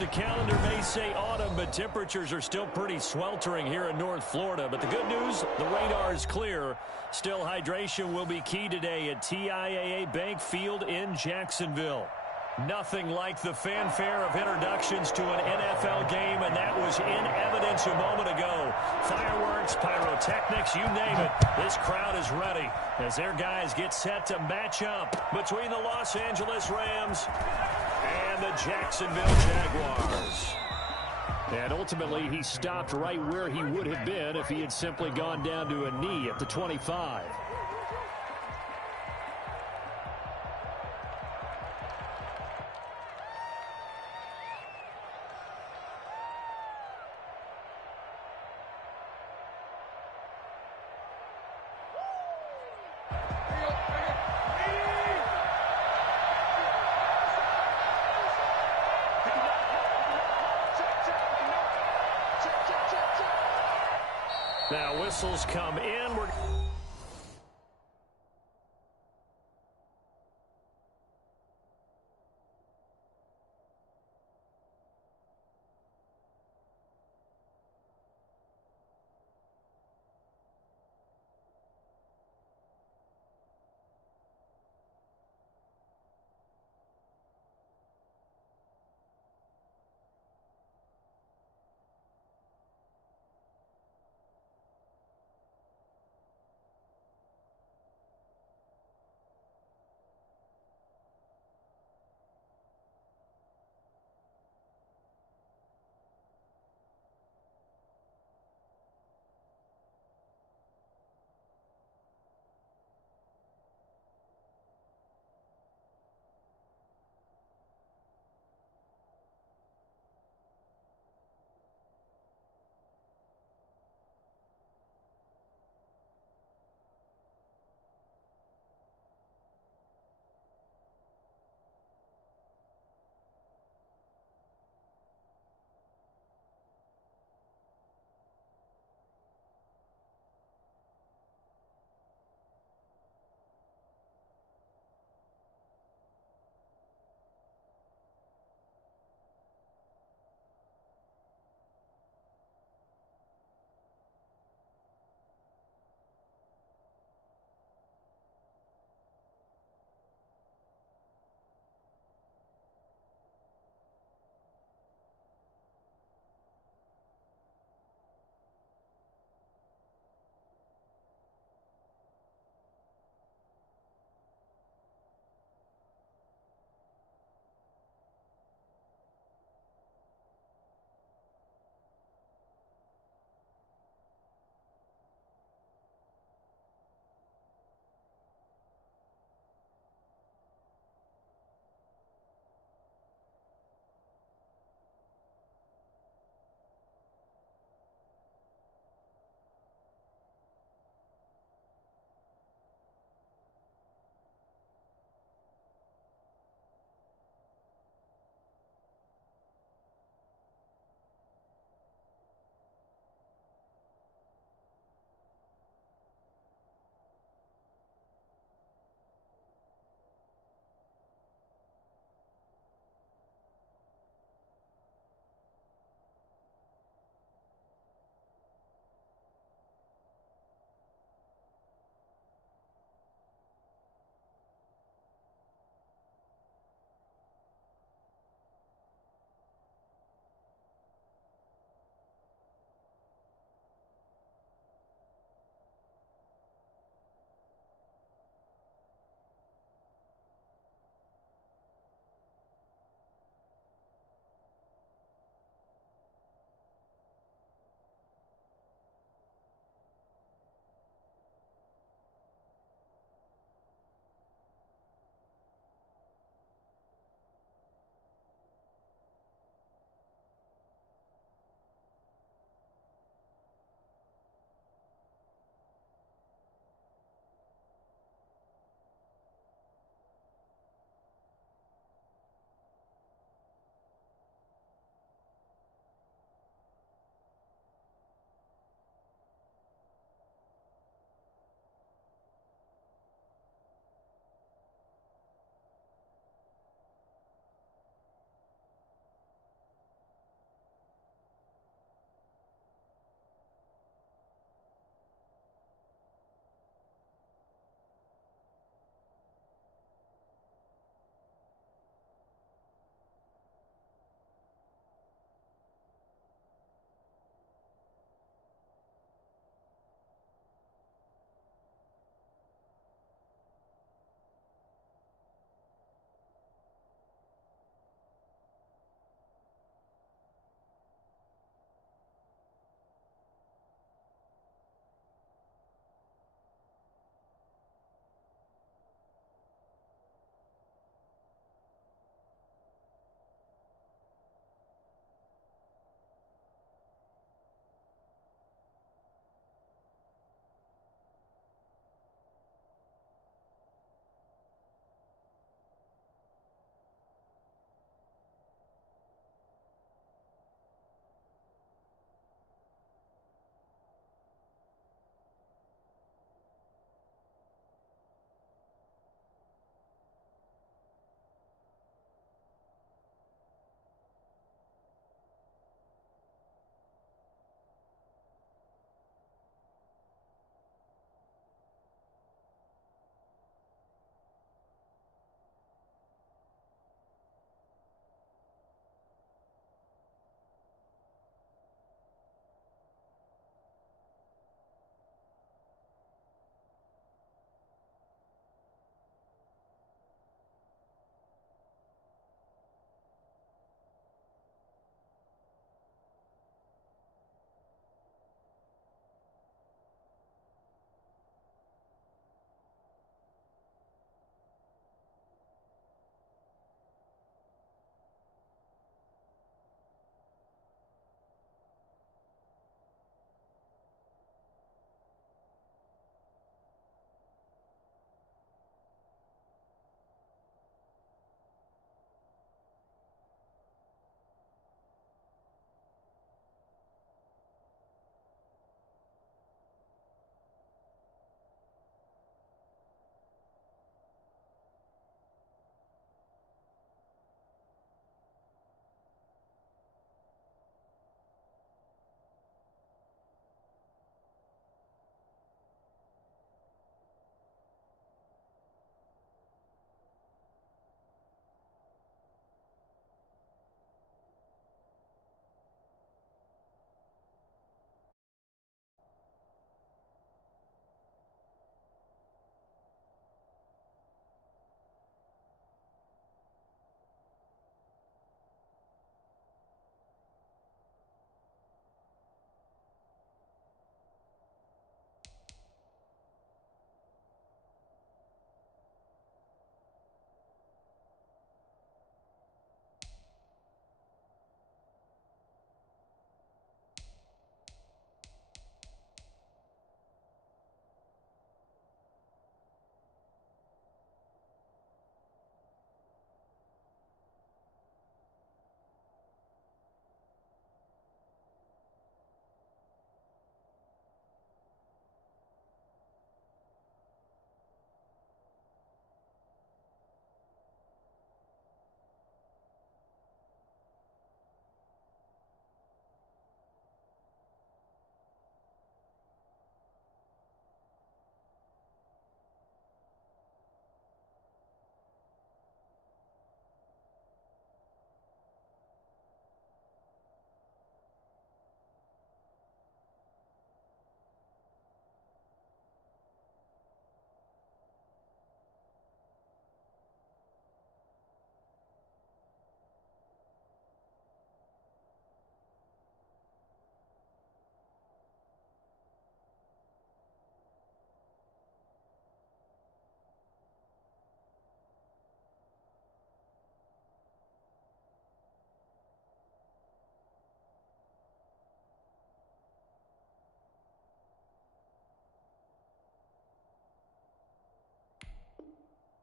The calendar may say autumn, but temperatures are still pretty sweltering here in North Florida. But the good news, the radar is clear. Still, hydration will be key today at TIAA Bank Field in Jacksonville. Nothing like the fanfare of introductions to an NFL game, and that was in evidence a moment ago. Fireworks, pyrotechnics, you name it. This crowd is ready as their guys get set to match up between the Los Angeles Rams and the Jacksonville Jaguars. And ultimately, he stopped right where he would have been if he had simply gone down to a knee at the 25. Now whistles come in.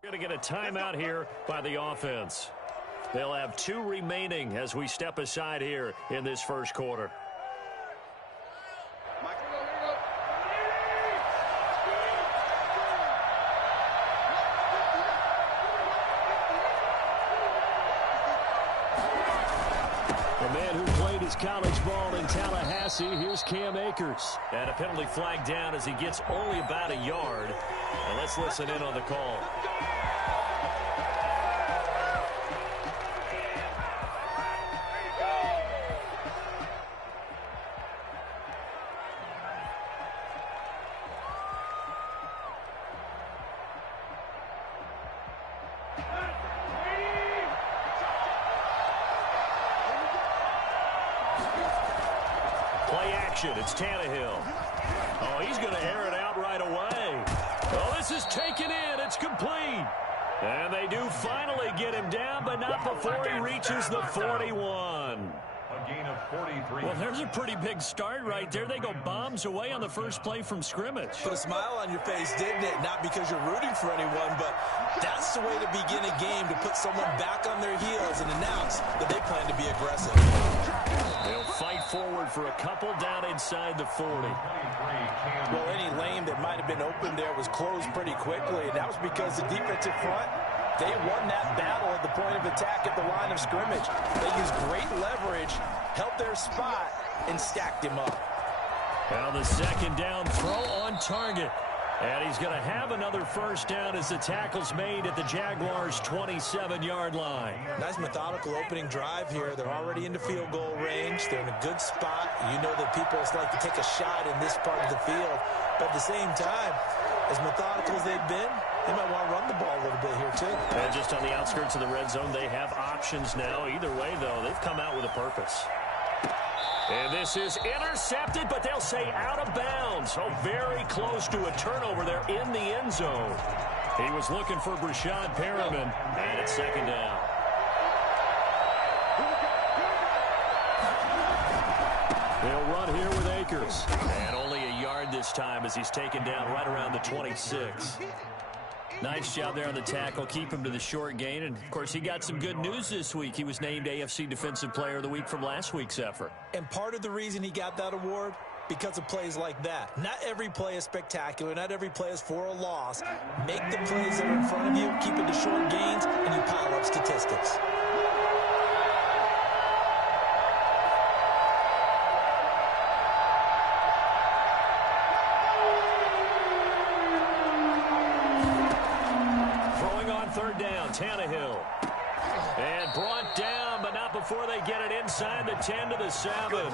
We're going to get a timeout here by the offense. They'll have 2 remaining as we step aside here in this first quarter. The man who played his college ball in Tallahassee, here's Cam Akers. And a penalty flag down as he gets only about a yard. And let's listen in on the call. Play action. It's Tannehill. Oh, he's going to air it out right away. Oh, this is taken in. It's complete. And they do finally get him down, but not before he reaches the 41. A gain of 43. Well, there's a pretty big start right there. They go bombs away on the first play from scrimmage. Put a smile on your face, didn't it? Not because you're rooting for anyone, but that's the way to begin a game, to put someone back on their heels and announce that they plan to be aggressive. They'll fight forward for a couple down inside the 40. Well, any lane that might have been open there was closed pretty quickly, and that was because the defensive front, they won that battle at the point of attack at the line of scrimmage. They used great leverage, held their spot, and stacked him up. Well, the second down throw on target. And he's going to have another first down as the tackle's made at the Jaguars' 27-yard line. Nice methodical opening drive here. They're already into field goal range. They're in a good spot. You know that people like to take a shot in this part of the field. But at the same time, as methodical as they've been, they might want to run the ball a little bit here, too. And just on the outskirts of the red zone, they have options now. Either way, though, they've come out with a purpose. And this is intercepted, but they'll say out of bounds. So very close to a turnover there in the end zone. He was looking for Brashad Perriman, and it's second down. They'll run here with Akers. And only a yard this time as he's taken down right around the 26. Nice job there on the tackle. Keep him to the short gain. And, of course, he got some good news this week. He was named AFC Defensive Player of the Week from last week's effort. And part of the reason he got that award, because of plays like that. Not every play is spectacular. Not every play is for a loss. Make the plays that are in front of you, keep it to short gains, and you pile up statistics. Third down, Tannehill. And brought down, but not before they get it inside the 10 to the 7.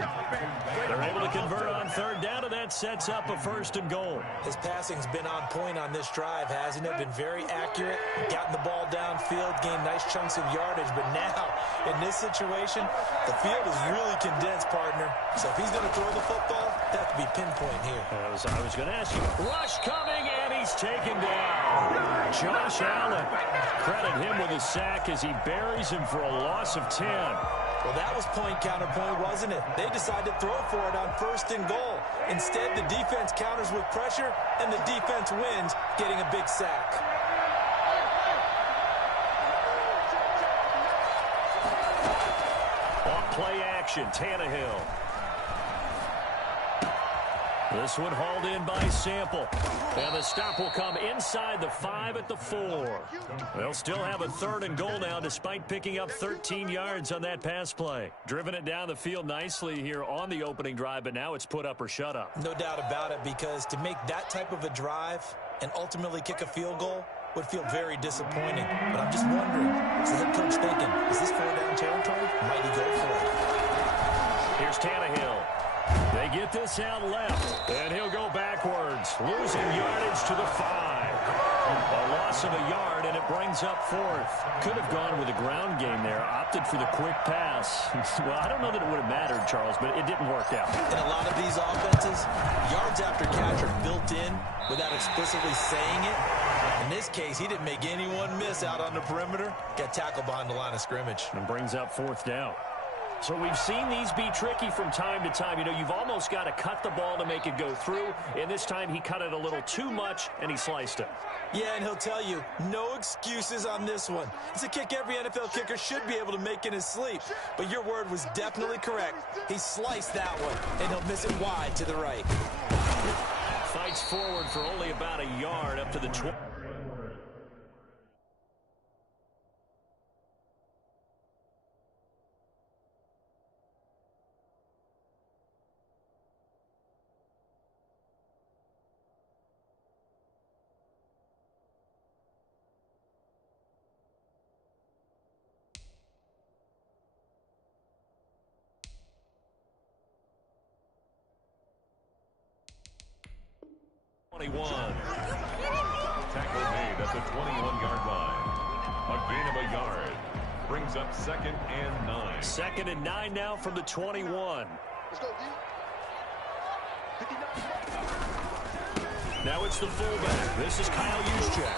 They're able to convert on third down, and that sets up a first and goal. His passing's been on point on this drive, hasn't it? Been very accurate, gotten the ball downfield, gained nice chunks of yardage. But now, in this situation, the field is really condensed, partner. So if he's going to throw the football, that could be pinpoint here. I was going to ask you, rush coming, and he's taken down. Josh Allen, credit him with a sack as he buries him for a loss of 10. Well, that was point counterpoint, wasn't it? They decided to throw for it on first and goal. Instead, the defense counters with pressure, and the defense wins, getting a big sack. Off play action, Tannehill. This one hauled in by Sample. And the stop will come inside the 5 at the 4. They'll still have a third and goal now despite picking up 13 yards on that pass play. Driven it down the field nicely here on the opening drive, but now it's put up or shut up. No doubt about it, because to make that type of a drive and ultimately kick a field goal would feel very disappointing. But I'm just wondering, is the head coach thinking, is this 4-down territory? Might he go for it? Here's Tannehill. They get this out left, and he'll go backwards, losing yardage to the 5. A loss of a yard, and it brings up fourth. Could have gone with a ground game there, opted for the quick pass. Well, I don't know that it would have mattered, Charles, but it didn't work out. In a lot of these offenses, yards after catch are built in without explicitly saying it. In this case, he didn't make anyone miss out on the perimeter. Got tackled behind the line of scrimmage. And brings up fourth down. So we've seen these be tricky from time to time. You know, you've almost got to cut the ball to make it go through. And this time he cut it a little too much, and he sliced it. Yeah, and he'll tell you, no excuses on this one. It's a kick every NFL kicker should be able to make in his sleep. But your word was definitely correct. He sliced that one, and he'll miss it wide to the right. Fights forward for only about a yard up to the 20. Tackle made at the 21-yard line. A gain of a yard. Brings up 2nd and 9. 2nd and 9 now from the 21. Let's go, D. Now it's the fullback. This is Kyle Juszczyk.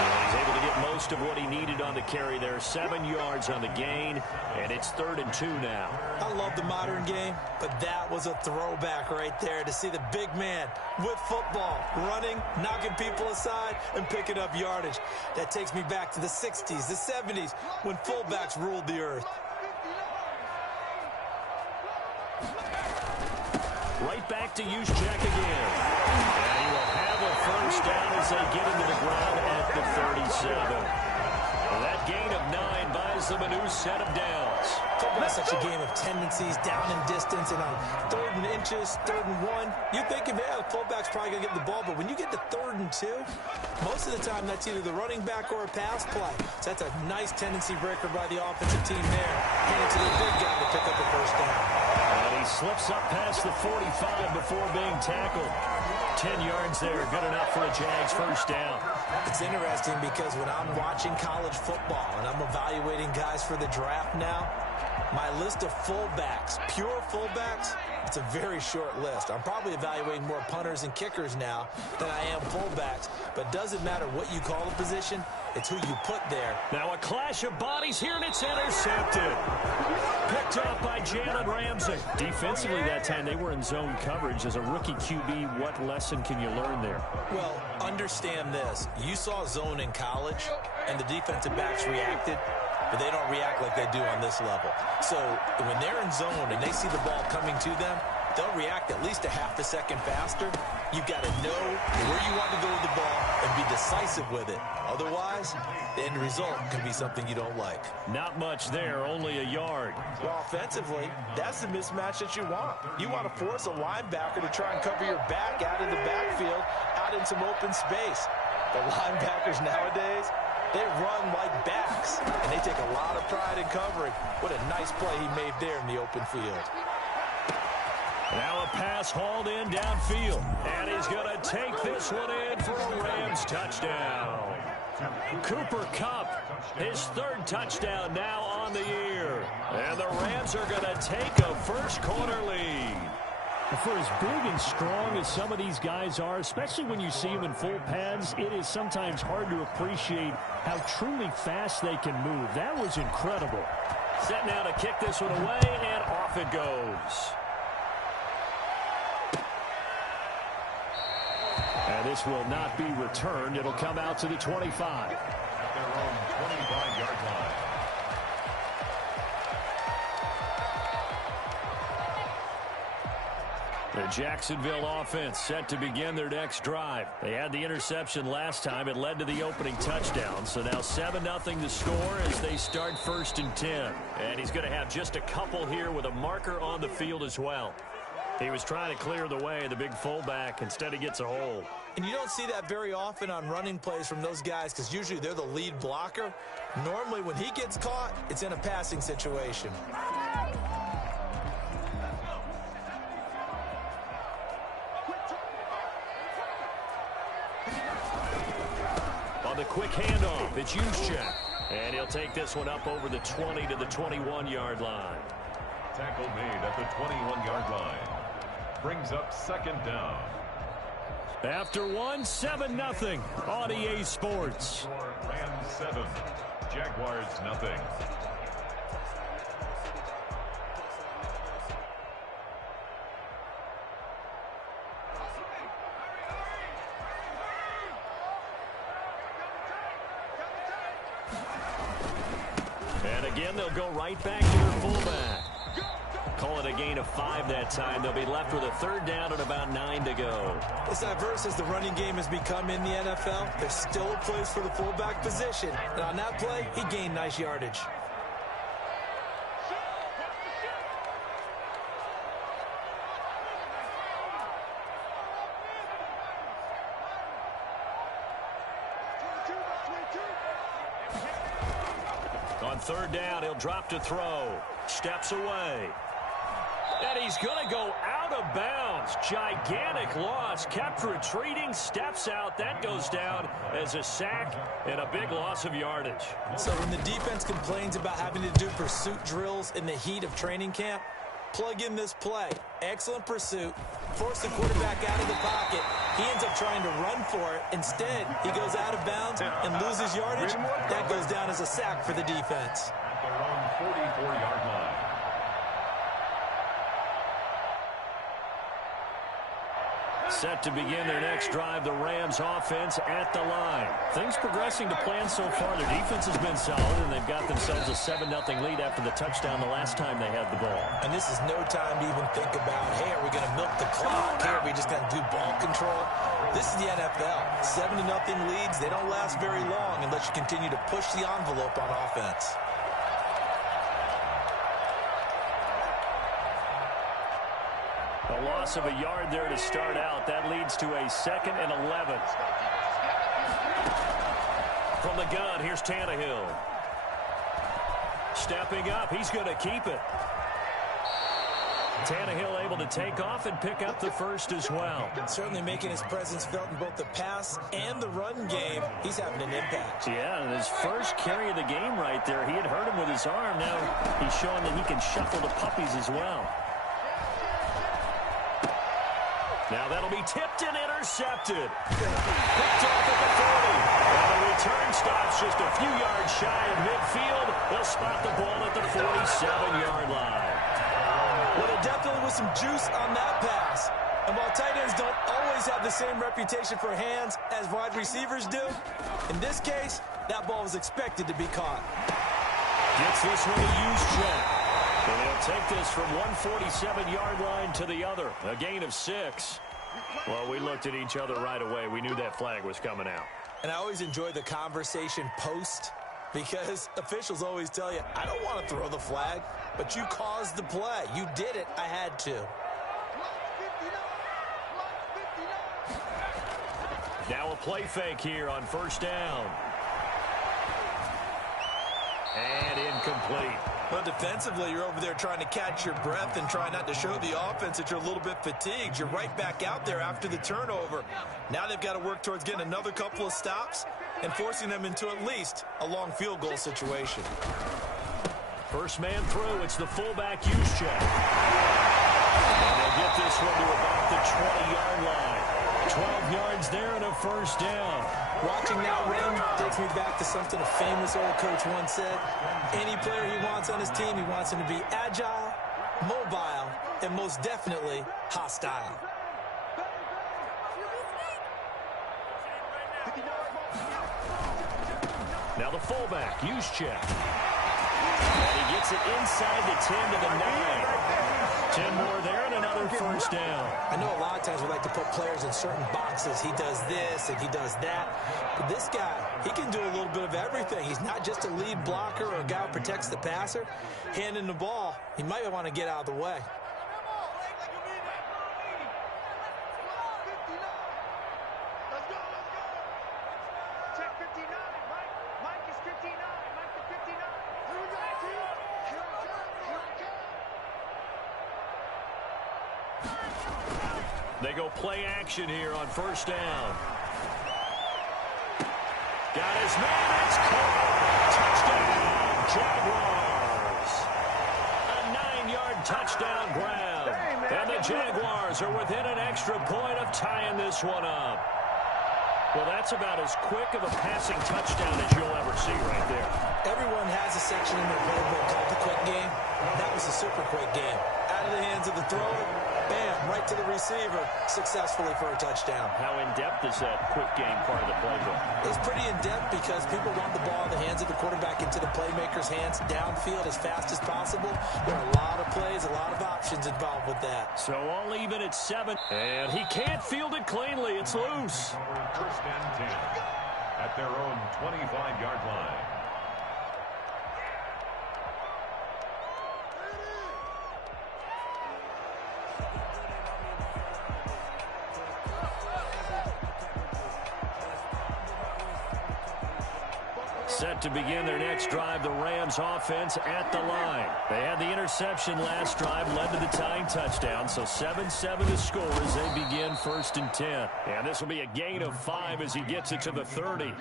He's able to get most of what he needed on the carry there. 7 yards on the gain, and it's 3rd and 2 now. I love the modern game, but that was a throwback right there to see the big man with football, running, knocking people aside, and picking up yardage. That takes me back to the 60s, the 70s, when fullbacks ruled the earth. Right back to Juszczyk again. And he will have a first down as they get into the ground at the 37. Well, that gain of 9 buys them a new set of downs. Football's such a game of tendencies, down and distance, and on 3rd and inches, 3rd and 1, you're thinking, yeah, the fullback's probably going to get the ball, but when you get to 3rd and 2, most of the time that's either the running back or a pass play. So that's a nice tendency breaker by the offensive team there. Hand it to the big guy to pick up a first down. And he slips up past the 45 before being tackled. 10 yards there, good enough for a Jags first down. It's interesting because when I'm watching college football and I'm evaluating guys for the draft now, my list of fullbacks, pure fullbacks, it's a very short list. I'm probably evaluating more punters and kickers now than I am fullbacks, but it doesn't matter what you call the position, it's who you put there. Now a clash of bodies here, and it's intercepted. Picked up by Jalen Ramsey. Defensively that time, they were in zone coverage. As a rookie QB, what lesson can you learn there? Well, understand this. You saw zone in college, and the defensive backs reacted, but they don't react like they do on this level. So when they're in zone and they see the ball coming to them, they'll react at least a half a second faster. You've got to know where you want to go with the ball and be decisive with it. Otherwise, the end result can be something you don't like. Not much there, only a yard. Well, offensively, that's the mismatch that you want. You want to force a linebacker to try and cover your back out of the backfield, out in some open space. The linebackers nowadays, they run like backs, and they take a lot of pride in covering. What a nice play he made there in the open field. Now a pass hauled in downfield. And he's going to take this one in for a Rams touchdown. Cooper Kupp, his 3rd touchdown now on the year. And the Rams are going to take a first quarter lead. For as big and strong as some of these guys are, especially when you see them in full pads, it is sometimes hard to appreciate how truly fast they can move. That was incredible. Set now to kick this one away, and off it goes. And this will not be returned. It'll come out to the 25. At their own 25-yard line. The Jacksonville offense set to begin their next drive. They had the interception last time. It led to the opening touchdown. So now 7-0 to score as they start 1st and 10. And he's going to have just a couple here with a marker on the field as well. He was trying to clear the way, the big fullback. Instead, he gets a hold. And you don't see that very often on running plays from those guys because usually they're the lead blocker. Normally, when he gets caught, it's in a passing situation. On the quick handoff, it's Juszczyk. And he'll take this one up over the 20 to the 21-yard line. Tackle made at the 21-yard line. Brings up 2nd down. After 7-0 on EA Sports. Rams 7, Jaguars 0. Again, they'll go right back to their fullback. Call it a gain of 5 that time. They'll be left with a third down and about 9 to go. As diverse as the running game has become in the NFL, there's still a place for the fullback position. And on that play, he gained nice yardage. On third down, he'll drop to throw. Steps away. And he's going to go out of bounds. Gigantic loss. Kept retreating. Steps out. That goes down as a sack and a big loss of yardage. So when the defense complains about having to do pursuit drills in the heat of training camp, plug in this play. Excellent pursuit. Force the quarterback out of the pocket. He ends up trying to run for it. Instead, he goes out of bounds and loses yardage. That goes down as a sack for the defense. At their own 44-yard line. Set to begin their next drive, the Rams offense at the line. Things progressing to plan so far. Their defense has been solid, and they've got themselves a 7-0 lead after the touchdown the last time they had the ball. And this is no time to even think about, hey, are we going to milk the clock? Hey, are we just going to do ball control? This is the NFL. 7-0 leads, they don't last very long unless you continue to push the envelope on offense. A loss of a yard there to start out. That leads to a 2nd and 11. From the gun, here's Tannehill. Stepping up, he's going to keep it. Tannehill able to take off and pick up the first as well. Certainly making his presence felt in both the pass and the run game. He's having an impact. Yeah, and his first carry of the game right there. He had hurt him with his arm. Now he's showing that he can shuffle the puppies as well. Now that'll be tipped and intercepted. Picked off at the 30. And the return stops just a few yards shy of midfield. They'll spot the ball at the 47-yard line. Well, there definitely was some juice on that pass. And while tight ends don't always have the same reputation for hands as wide receivers do, in this case, that ball was expected to be caught. Gets this one to use check. And they'll take this from one 47-yard line to the other. A gain of 6. Well, we looked at each other right away. We knew that flag was coming out. And I always enjoy the conversation post because officials always tell you, I don't want to throw the flag, but you caused the play. You did it. I had to. Now a play fake here on first down. And incomplete. Well, defensively, you're over there trying to catch your breath and try not to show the offense that you're a little bit fatigued. You're right back out there after the turnover. Now they've got to work towards getting another couple of stops and forcing them into at least a long field goal situation. First man through. It's the fullback use check. And they'll get this one to about the 20-yard line. 12 yards there and a first down. Watching that run takes me back to something a famous old coach once said. Any player he wants on his team, he wants him to be agile, mobile, and most definitely hostile. Now the fullback, use check. And he gets it inside the 10 to the 9. 10 more there and another first down. I know a lot of times we like to put players in certain boxes. He does this and he does that. But this guy, he can do a little bit of everything. He's not just a lead blocker or a guy who protects the passer. Handing the ball, he might want to get out of the way. They go play action here on first down. Got his man. It's caught. Touchdown, Jaguars. A 9-yard touchdown grab. And the Jaguars are within an extra point of tying this one up. Well, that's about as quick of a passing touchdown as you'll ever see right there. Everyone has a section in their playbook called the quick game. That was a super quick game. Out of the hands of the thrower, Bam, right to the receiver, successfully for a touchdown. How in-depth is that quick game part of the playbook? It's pretty in-depth because people want the ball in the hands of the quarterback into the playmaker's hands downfield as fast as possible. There are a lot of plays, a lot of options involved with that. So all even at 7, and he can't field it cleanly. It's loose. First and 10 at their own 25-yard line. Set to begin their next drive, the Rams offense at the line. They had the interception last drive, led to the tying touchdown, so 7-7 to score as they begin 1st and 10. And this will be a gain of 5 as he gets it to the 30.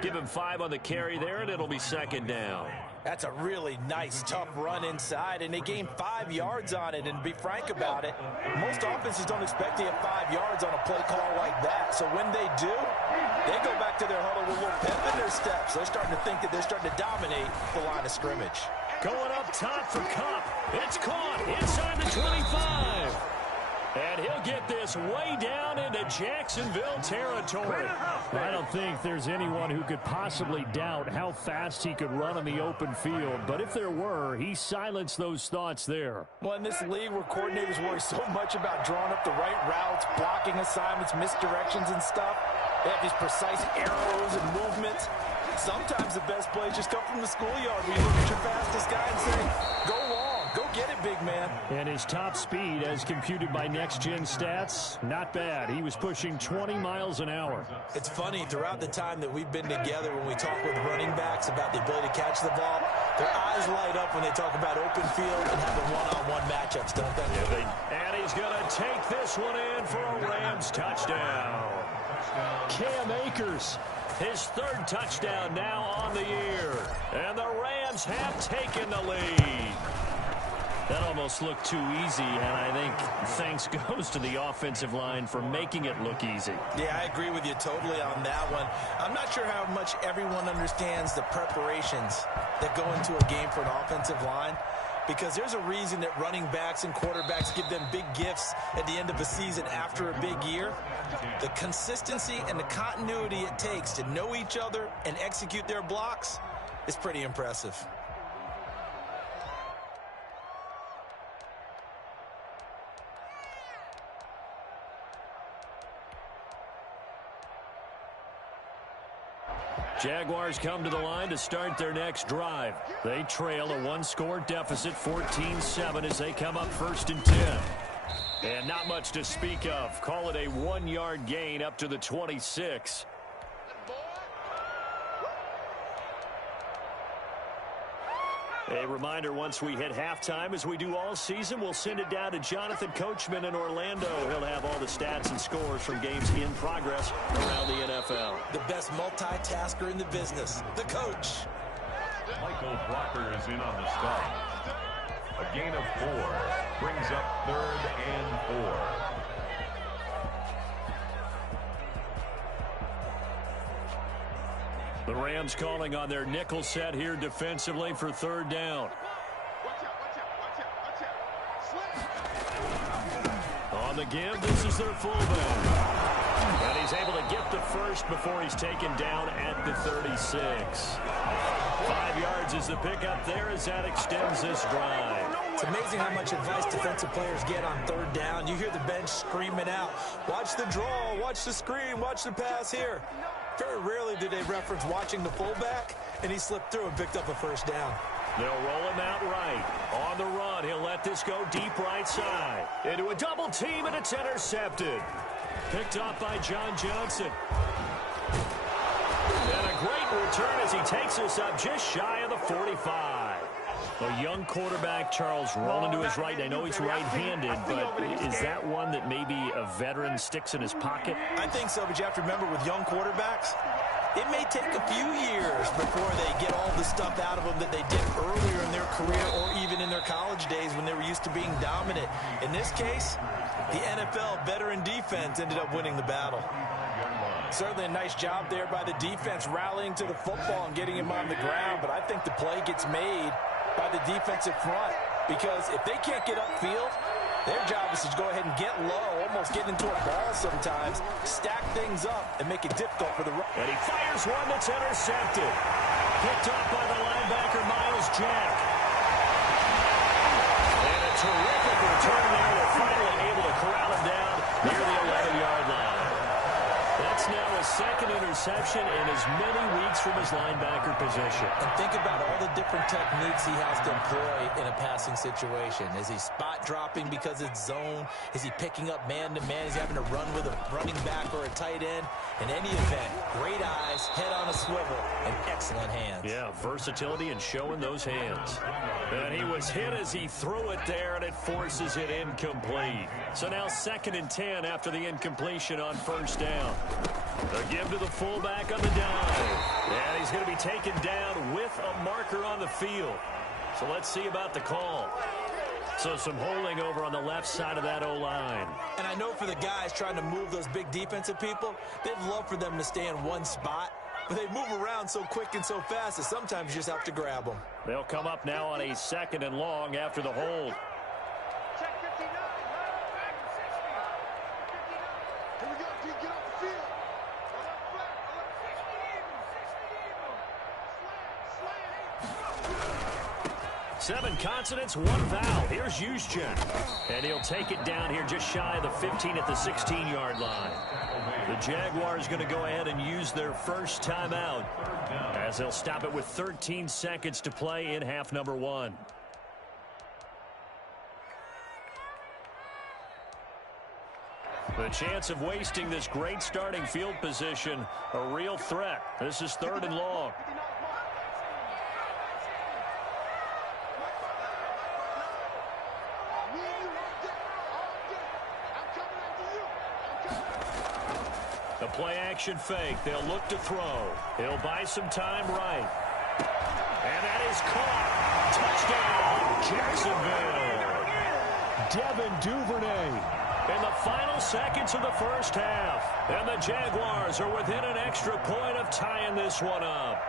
Give him 5 on the carry there, and it'll be 2nd down. That's a really nice, tough run inside, and they gained 5 yards on it. And to be frank about it, most offenses don't expect to get 5 yards on a play call like that. So when they do, they go back to their huddle with a little pep in their steps. They're starting to think that they're starting to dominate the line of scrimmage. Going up top for Kupp. It's caught inside the 25. And he'll get this way down into Jacksonville territory. I don't think there's anyone who could possibly doubt how fast he could run on the open field. But if there were, he silenced those thoughts there. Well, in this league where coordinators worry so much about drawing up the right routes, blocking assignments, misdirections and stuff, they have these precise arrows and movements. Sometimes the best plays just come from the schoolyard where you look at your fastest guy and say, go long, go get it, big man. And his top speed, as computed by next-gen stats, not bad. He was pushing 20 miles an hour. It's funny, throughout the time that we've been together, when we talk with running backs about the ability to catch the ball, their eyes light up when they talk about open field and having one-on-one matchups, don't they? Yeah, and he's going to take this one in for a Rams touchdown. Cam Akers, his 3rd touchdown now on the year. And the Rams have taken the lead. That almost looked too easy, and I think thanks goes to the offensive line for making it look easy. Yeah, I agree with you totally on that one. I'm not sure how much everyone understands the preparations that go into a game for an offensive line, because there's a reason that running backs and quarterbacks give them big gifts at the end of a season after a big year. The consistency and the continuity it takes to know each other and execute their blocks is pretty impressive. Jaguars come to the line to start their next drive. They trail a 1-score deficit, 14-7, as they come up 1st and 10. And not much to speak of. Call it a 1-yard gain up to the 26. A reminder, once we hit halftime, as we do all season, we'll send it down to Jonathan Coachman in Orlando. He'll have all the stats and scores from games in progress around the NFL. The best multitasker in the business, the coach. Michael Blocker is in on the start. A gain of 4 brings up 3rd and 4. The Rams calling on their nickel set here defensively for 3rd down. On the give, this is their fullback. And he's able to get the first before he's taken down at the 36. 5 yards is the pickup there as that extends this drive. It's amazing how much advice defensive players get on 3rd down. You hear the bench screaming out, watch the draw, watch the screen, watch the pass here. Very rarely do they reference watching the fullback, and he slipped through and picked up a 1st down. They'll roll him out right. On the run, he'll let this go deep right side. Into a double team, and it's intercepted. Picked off by John Johnson. And a great return as he takes us up just shy of the 45. A young quarterback, Charles, rolling to his right. I know he's right-handed, but is that one that maybe a veteran sticks in his pocket? I think so, but you have to remember with young quarterbacks, it may take a few years before they get all the stuff out of them that they did earlier in their career or even in their college days when they were used to being dominant. In this case, the NFL veteran defense ended up winning the battle. Certainly a nice job there by the defense rallying to the football and getting him on the ground, but I think the play gets made by the defensive front, because if they can't get upfield, Their job is to go ahead and get low, almost get into a ball sometimes, stack things up, and make it difficult for the run. And he fires one that's intercepted. Picked up by the linebacker, Miles Jack. And a terrific return there. They're finally able to corral him down near the 11-yard line. That's now his second interception in as many weeks from his linebacker position. And think about all the different techniques he has to employ in a passing situation. Is he spot dropping because it's zone? Is he picking up man-to-man? Is he having to run with a running back or a tight end? In any event, great eyes, head on a swivel, and excellent hands. Yeah, versatility and showing those hands. And he was hit as he threw it there, and it forces it incomplete. So now 2nd and 10 after the incompletion on first down. A give to the fullback on the dive. And he's going to be taken down with a marker on the field. So let's see about the call. So some holding over on the left side of that O-line. And I know for the guys trying to move those big defensive people, they'd love for them to stay in one spot. But they move around so quick and so fast that sometimes you just have to grab them. They'll come up now on a 2nd and long after the hold. Check 59. Here we go, team. Get off the field. 7 consonants, 1 vowel. Here's Juszczyk. And he'll take it down here just shy of the 15 at the 16-yard line. The Jaguars going to go ahead and use their first timeout as they'll stop it with 13 seconds to play in half number 1. The chance of wasting this great starting field position, a real threat. This is 3rd and long. The play-action fake. They'll look to throw. He'll buy some time right. And that is caught. Touchdown, Jacksonville. Devin Duvernay in the final seconds of the first half. And the Jaguars are within an extra point of tying this one up.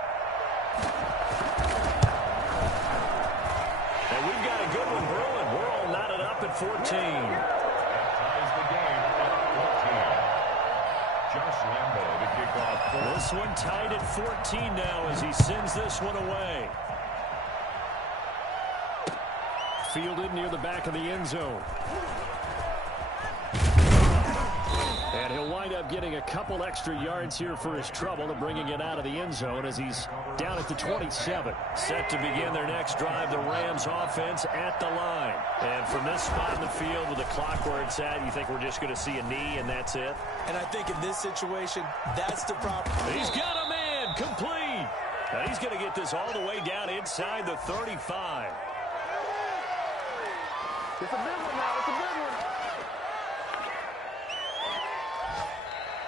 And we've got a good one brewing. We're all knotted up at 14. Ties the game at 14. Josh Lambo to kick off. This one tied at 14 now as he sends this one away. Fielded near the back of the end zone. And he'll wind up getting a couple extra yards here for his trouble and bringing it out of the end zone as he's down at the 27. Set to begin their next drive, the Rams offense at the line. And from this spot in the field with the clock where it's at, you think we're just going to see a knee and that's it? And I think in this situation, that's the problem. He's got a man complete. And he's going to get this all the way down inside the 35. It's a big one now. It's a big one.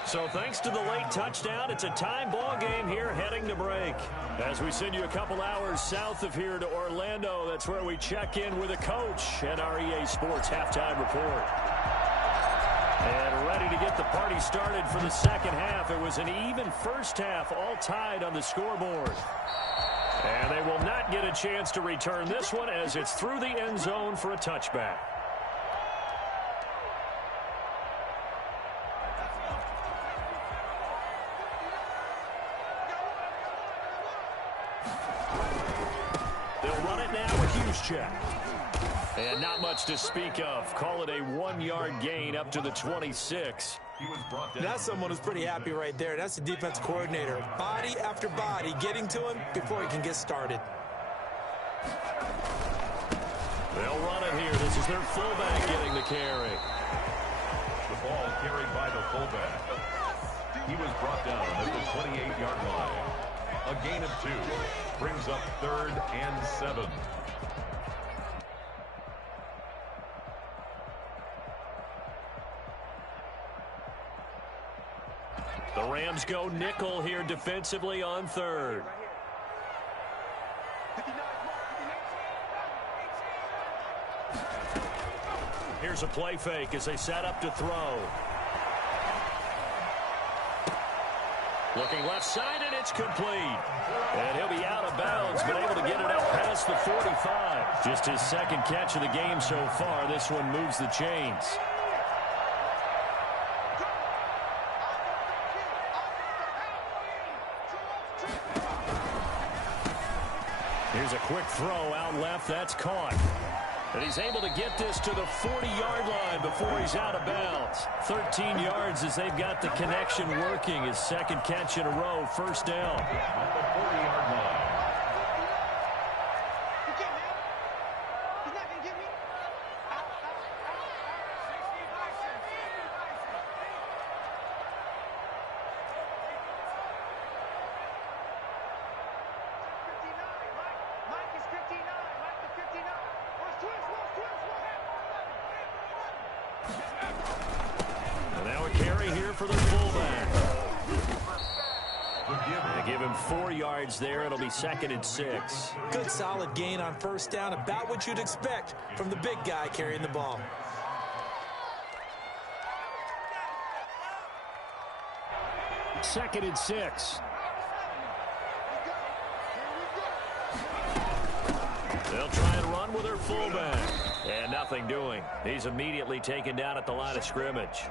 So thanks to the late touchdown, it's a time ball game here heading to break. As we send you a couple hours south of here to Orlando, that's where we check in with a coach at our EA Sports Halftime Report. And ready to get the party started for the second half. It was an even first half, all tied on the scoreboard. And they will not get a chance to return this one as it's through the end zone for a touchback. They'll run it now with Juszczyk. And not much to speak of. Call it a 1-yard gain up to the 26. That's someone who's pretty happy right there. That's the defense coordinator. Body after body getting to him before he can get started. They'll run it here. This is their fullback getting the carry. The ball carried by the fullback. He was brought down at the 28-yard line. A gain of 2 brings up 3rd and 7. The Rams go nickel here defensively on 3rd. Here's a play fake as they set up to throw. Looking left side, and it's complete. And he'll be out of bounds, but able to get it out past the 45. Just his second catch of the game so far. This one moves the chains. Here's a quick throw out left. That's caught. And he's able to get this to the 40-yard line before he's out of bounds. 13 yards as they've got the connection working. His second catch in a row, first down. At the 40-yard line. He's not going to get me. Mike is 59. Mike is 59. And now a carry here for the fullback. They give him 4 yards there. It'll be 2nd and 6. Good solid gain on first down, about what you'd expect from the big guy carrying the ball. Second and 6. They'll try and run with their fullback. And nothing doing. He's immediately taken down at the line of scrimmage.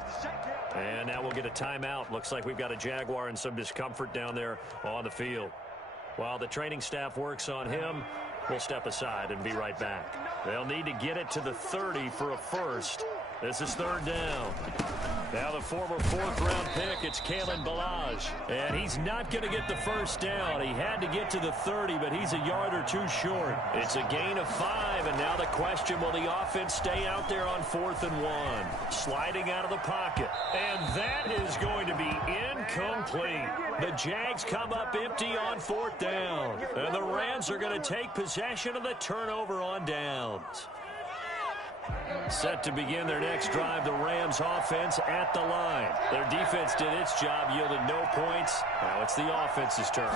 And now we'll get a timeout. Looks like we've got a Jaguar in some discomfort down there on the field. While the training staff works on him, we'll step aside and be right back. They'll need to get it to the 30 for a first. This is 3rd down. Now the former 4th-round pick, it's Kalen Ballage. And he's not going to get the first down. He had to get to the 30, but he's a yard or two short. It's a gain of 5, and now the question, will the offense stay out there on 4th and 1? Sliding out of the pocket. And that is going to be incomplete. The Jags come up empty on 4th down. And the Rams are going to take possession of the turnover on downs. Set to begin their next drive, the Rams offense at the line. Their defense did its job, yielded no points. Now it's the offense's turn.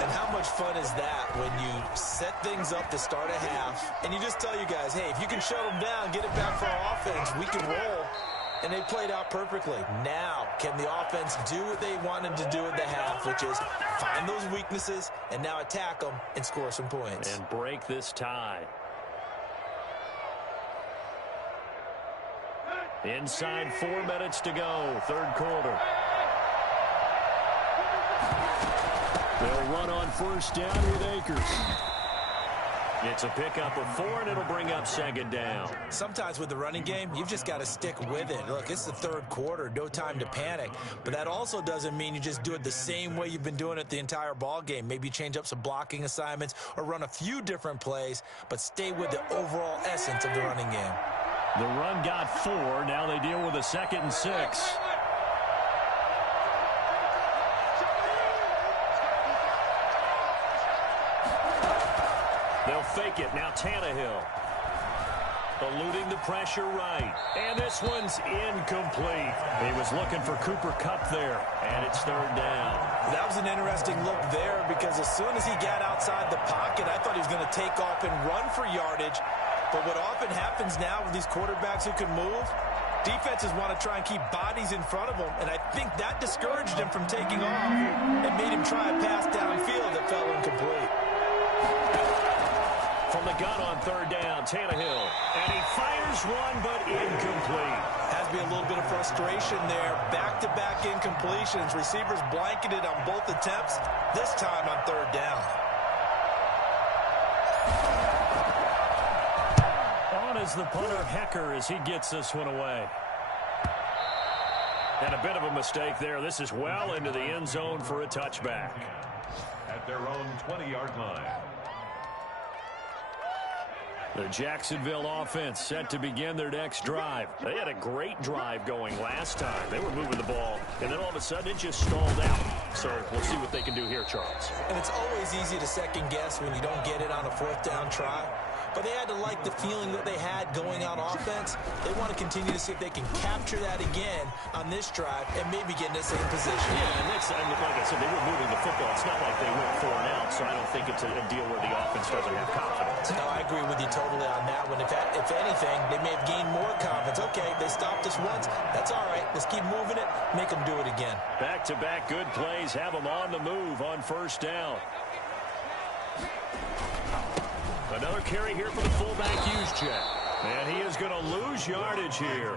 And how much fun is that when you set things up to start a half, and you just tell you guys, hey, if you can shut them down, get it back for our offense, we can roll. And they played out perfectly. Now, can the offense do what they wanted to do at the half, which is find those weaknesses and now attack them and score some points. And break this tie. Inside 4 minutes to go, 3rd quarter. They'll run on first down with Akers. It's a pickup of 4, and it'll bring up 2nd down. Sometimes with the running game, you've just got to stick with it. Look, it's the 3rd quarter, no time to panic. But that also doesn't mean you just do it the same way you've been doing it the entire ball game. Maybe change up some blocking assignments or run a few different plays, but stay with the overall essence of the running game. The run got 4. Now they deal with a 2nd and 6. They'll fake it. Now Tannehill. Eluding the pressure right. And this one's incomplete. He was looking for Cooper Kupp there. And it's 3rd down. That was an interesting look there because as soon as he got outside the pocket, I thought he was going to take off and run for yardage. But what often happens now with these quarterbacks who can move, defenses want to try and keep bodies in front of them, and I think that discouraged him from taking off and made him try a pass downfield that fell incomplete. From the gun on 3rd down, Tannehill. And he fires one, but incomplete. Has to be a little bit of frustration there. Back-to-back incompletions. Receivers blanketed on both attempts, this time on 3rd down. Is the punter Hecker as he gets this one away. And a bit of a mistake there. This is well into the end zone for a touchback. At their own 20-yard line. The Jacksonville offense set to begin their next drive. They had a great drive going last time. They were moving the ball, and then all of a sudden it just stalled out. So we'll see what they can do here, Charles. And it's always easy to second guess when you don't get it on a 4th down try. but they had to like the feeling that they had going on offense. They want to continue to see if they can capture that again on this drive and maybe get in the same position. Yeah, and that's, like I said, they were moving the football. It's not like they went 4 and out, so I don't think it's a deal where the offense doesn't have confidence. No, I agree with you totally on that one. If anything, they may have gained more confidence. Okay, they stopped us once. That's all right. Let's keep moving it. Make them do it again. Back-to-back good plays have them on the move on first down. Another carry here for the fullback Juszczyk. And he is going to lose yardage here.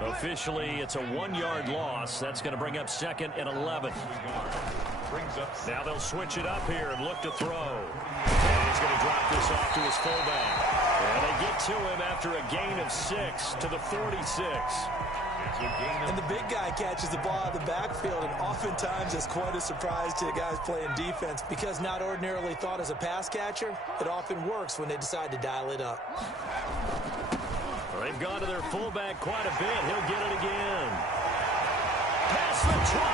Officially, it's a 1-yard loss. That's going to bring up 2nd and 11. Now they'll switch it up here and look to throw. And he's going to drop this off to his fullback. And they get to him after a gain of 6 to the 46. And the big guy catches the ball out of the backfield, and oftentimes it's quite a surprise to the guys playing defense because not ordinarily thought as a pass catcher, it often works when they decide to dial it up. Well, they've gone to their fullback quite a bit. He'll get it again. Past the 20.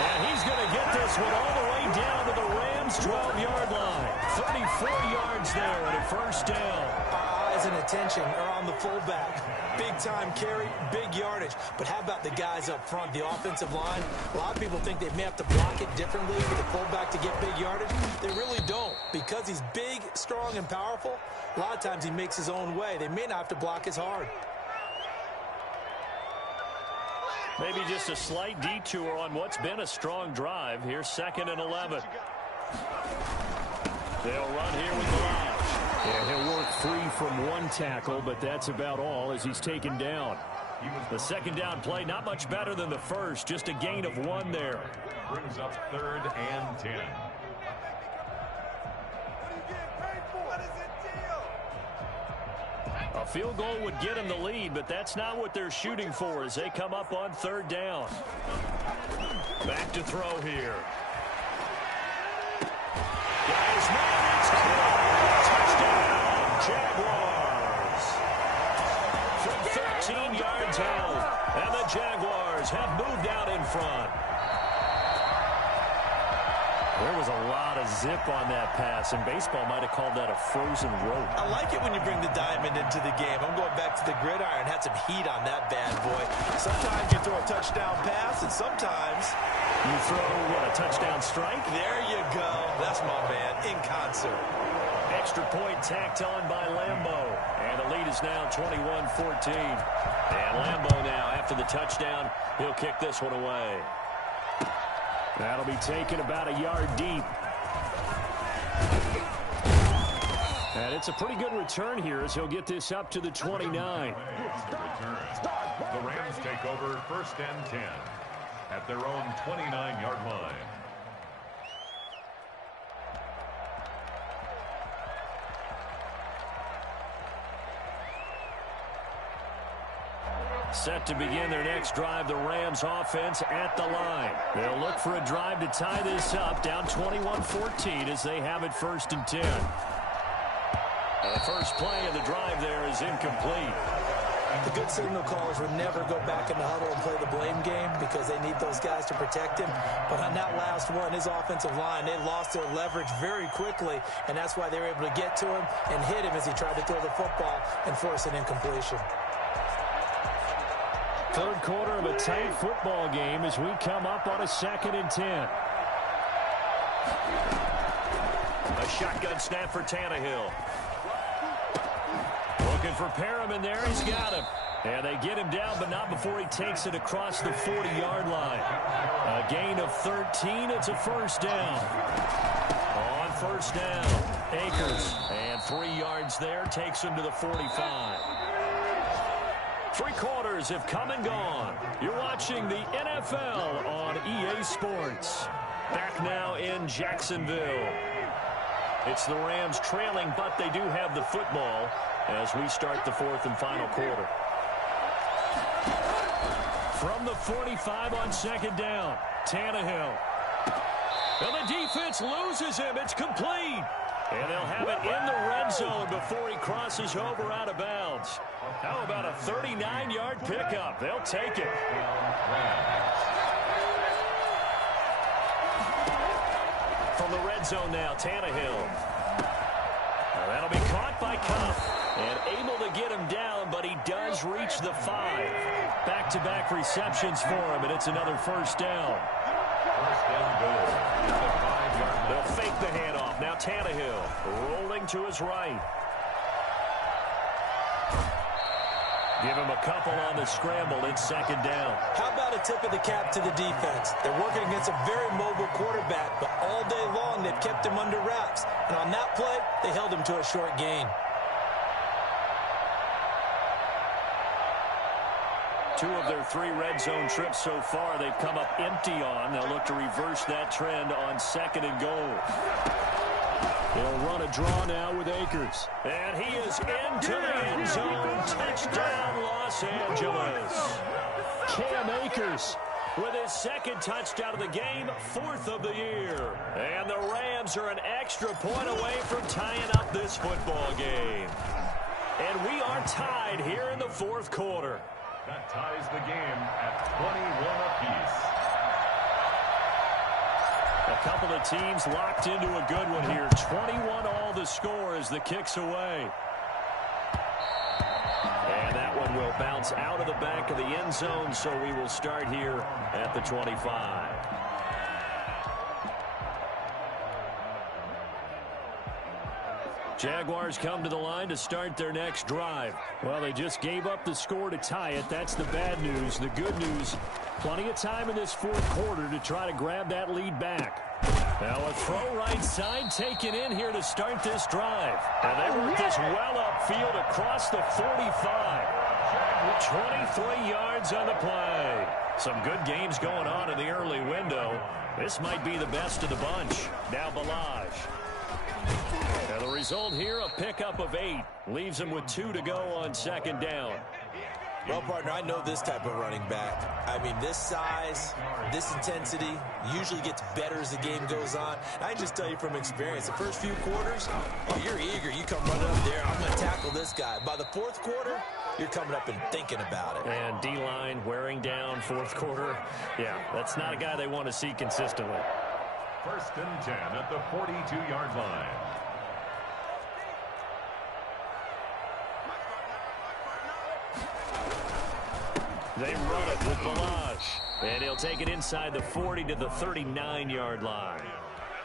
And he's going to get this one all the way down to the Rams' 12-yard line. 34 yards there and a first down. Our eyes and attention are on the fullback. Big-time carry, big yardage. But how about the guys up front, the offensive line? A lot of people think they may have to block it differently for the fullback to get big yardage. They really don't. Because he's big, strong, and powerful, a lot of times he makes his own way. They may not have to block as hard. Maybe just a slight detour on what's been a strong drive. Here's 2nd and 11. They'll run here with Mirage. Yeah, he'll work free from 1 tackle, but that's about all as he's taken down. The second down play, not much better than the first, just a gain of 1 there. Brings up 3rd and 10. A field goal would get him the lead, but that's not what they're shooting for as they come up on 3rd down. Back to throw here. Guys, man, it's caught. Touchdown, Jaguars. From 13 yards out, and the Jaguars have moved out in front. There was a lot of zip on that pass, and baseball might have called that a frozen rope. I like it when you bring the diamond into the game. I'm going back to the gridiron. Had some heat on that bad boy. Sometimes you throw a touchdown pass, and sometimes you throw, what, a touchdown strike? There you go. That's my man, in concert. Extra point tacked on by Lambo. And the lead is now 21-14. And Lambo now, after the touchdown, he'll kick this one away. That'll be taken about a yard deep. And it's a pretty good return here as he'll get this up to the 29. The Rams take over 1st and 10 at their own 29-yard line. Set to begin their next drive, the Rams offense at the line. They'll look for a drive to tie this up, down 21-14 as they have it 1st and 10. The first play of the drive there is incomplete. The good signal callers would never go back in the huddle and play the blame game because they need those guys to protect him. But on that last one, his offensive line, they lost their leverage very quickly, and that's why they were able to get to him and hit him as he tried to throw the football and force an incompletion. Third quarter of a tight football game as we come up on a 2nd and 10. A shotgun snap for Tannehill. Looking for Perriman there. He's got him. And they get him down, but not before he takes it across the 40-yard line. A gain of 13. It's a first down. On first down, Akers. And 3 yards there. Takes him to the 45. 3 quarters have come and gone. You're watching the NFL on EA Sports. Back now in Jacksonville. It's the Rams trailing, but they do have the football as we start the 4th and final quarter. From the 45 on 2nd down, Tannehill. And the defense loses him. It's complete. And they'll have it in the red zone before he crosses over out of bounds. How about a 39-yard pickup? They'll take it. From the red zone now, Tannehill. That'll be caught by Cup. And able to get him down, but he does reach the 5. Back-to-back receptions for him, and it's another first down. First and goal. The 5-yard line. They'll fake the handoff. Now Tannehill rolling to his right. Give him a couple on the scramble. It's second down. How about a tip of the cap to the defense? They're working against a very mobile quarterback, but all day long they've kept him under wraps. And on that play, they held him to a short gain. 2 of their 3 red zone trips so far they've come up empty on. They'll look to reverse that trend on second and goal. They'll run a draw now with Akers. And he is into the end zone. Touchdown, Los Angeles. Cam Akers with his second touchdown of the game, 4th of the year. And the Rams are an extra point away from tying up this football game. And we are tied here in the 4th quarter. That ties the game at 21 apiece. A couple of teams locked into a good one here. 21 all the score as the kick's away. And that one will bounce out of the back of the end zone, so we will start here at the 25. Jaguars come to the line to start their next drive. Well, they just gave up the score to tie it. That's the bad news. The good news, plenty of time in this 4th quarter to try to grab that lead back. Now a throw right side taken in here to start this drive. And they work this well upfield across the 45. 23 yards on the play. Some good games going on in the early window. This might be the best of the bunch. Now Balaj. And the result here, a pickup of 8. Leaves him with 2 to go on second down. Well, partner, I know this type of running back. I mean, this size, this intensity usually gets better as the game goes on. I can just tell you from experience, the first few quarters, oh, you're eager. You come running up there, I'm going to tackle this guy. By the 4th quarter, you're coming up and thinking about it. And D-line wearing down 4th quarter. Yeah, that's not a guy they want to see consistently. First and 10 at the 42-yard line. They run it with Balaj. And he'll take it inside the 40 to the 39-yard line.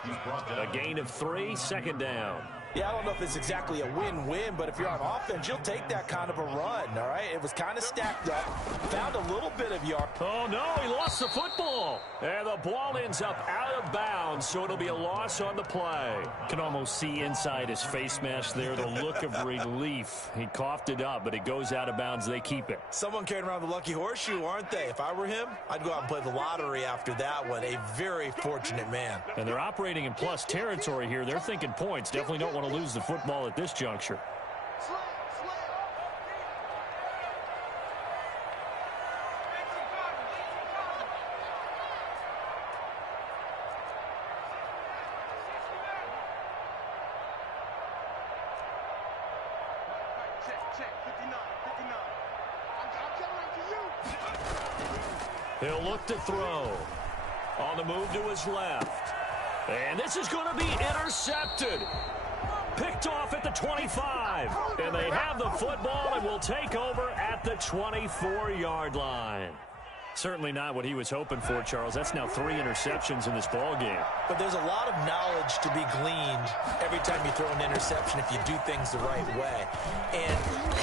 A gain of 3, second down. Yeah, I don't know if it's exactly a win-win, but if you're on offense, you'll take that kind of a run, all right? It was kind of stacked up. Found a little bit of yard. Oh, no, he lost the football. And the ball ends up out of bounds, so it'll be a loss on the play. Can almost see inside his face mask there, the look of relief. He coughed it up, but it goes out of bounds. They keep it. Someone carrying around the lucky horseshoe, aren't they? If I were him, I'd go out and play the lottery after that one. A very fortunate man. And they're operating in plus territory here. They're thinking points. Definitely don't want to lose the football at this juncture. He'll look to throw. On the move to his left. And this is going to be intercepted. Picked off at the 25. And they have the football and will take over at the 24-yard line. Certainly not what he was hoping for, Charles. That's now 3 interceptions in this ball game. But there's a lot of knowledge to be gleaned every time you throw an interception if you do things the right way. And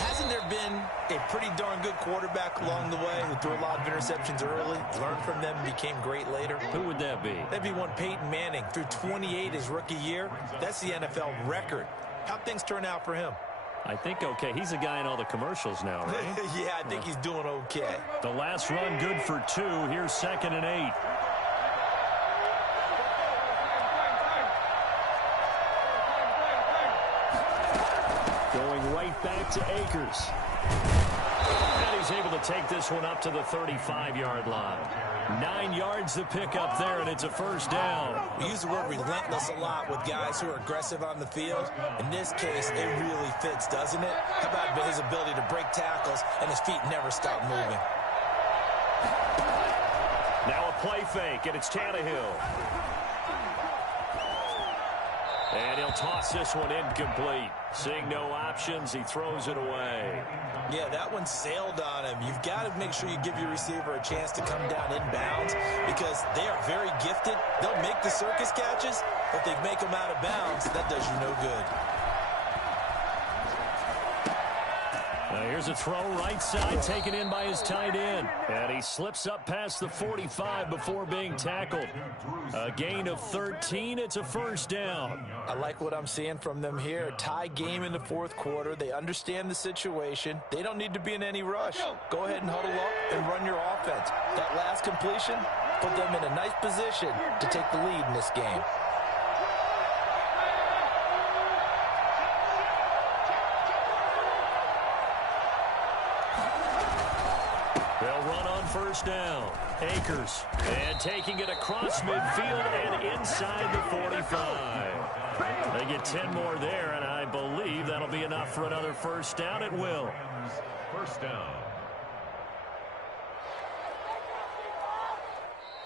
hasn't there been a pretty darn good quarterback along the way who threw a lot of interceptions early, learned from them, and became great later? Who would that be? That'd be one Peyton Manning. Threw 28 his rookie year. That's the NFL record. How'd things turn out for him? I think okay. He's a guy in all the commercials now, right? Yeah, I think he's doing okay. The last run good for 2. Here's 2nd and 8. Going right back to Akers. And he's able to take this one up to the 35-yard line. 9 yards to pick up there, and it's a first down. We use the word relentless a lot with guys who are aggressive on the field. In this case, it really fits, doesn't it? How about his ability to break tackles and his feet never stop moving? Now a play fake, and it's Tannehill. And he'll toss this one incomplete. Seeing no options, he throws it away. Yeah, that one sailed on him. You've got to make sure you give your receiver a chance to come down inbounds because they are very gifted. They'll make the circus catches, but they make them out of bounds. That does you no good. Here's a throw right side taken in by his tight end. And he slips up past the 45 before being tackled. A gain of 13. It's a first down. I like what I'm seeing from them here. A tie game in the fourth quarter. They understand the situation. They don't need to be in any rush. Go ahead and huddle up and run your offense. That last completion put them in a nice position to take the lead in this game. They'll run on first down. Akers. And taking it across midfield and inside the 45. They get 10 more there, and I believe that'll be enough for another first down. It will. First down.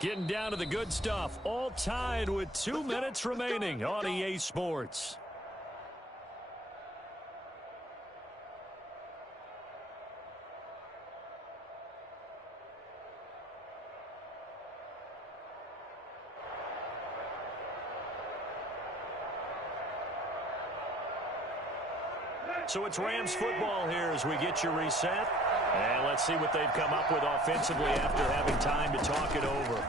Getting down to the good stuff. All tied with 2 minutes remaining on EA Sports. So it's Rams football here as we get you reset. And let's see what they've come up with offensively after having time to talk it over.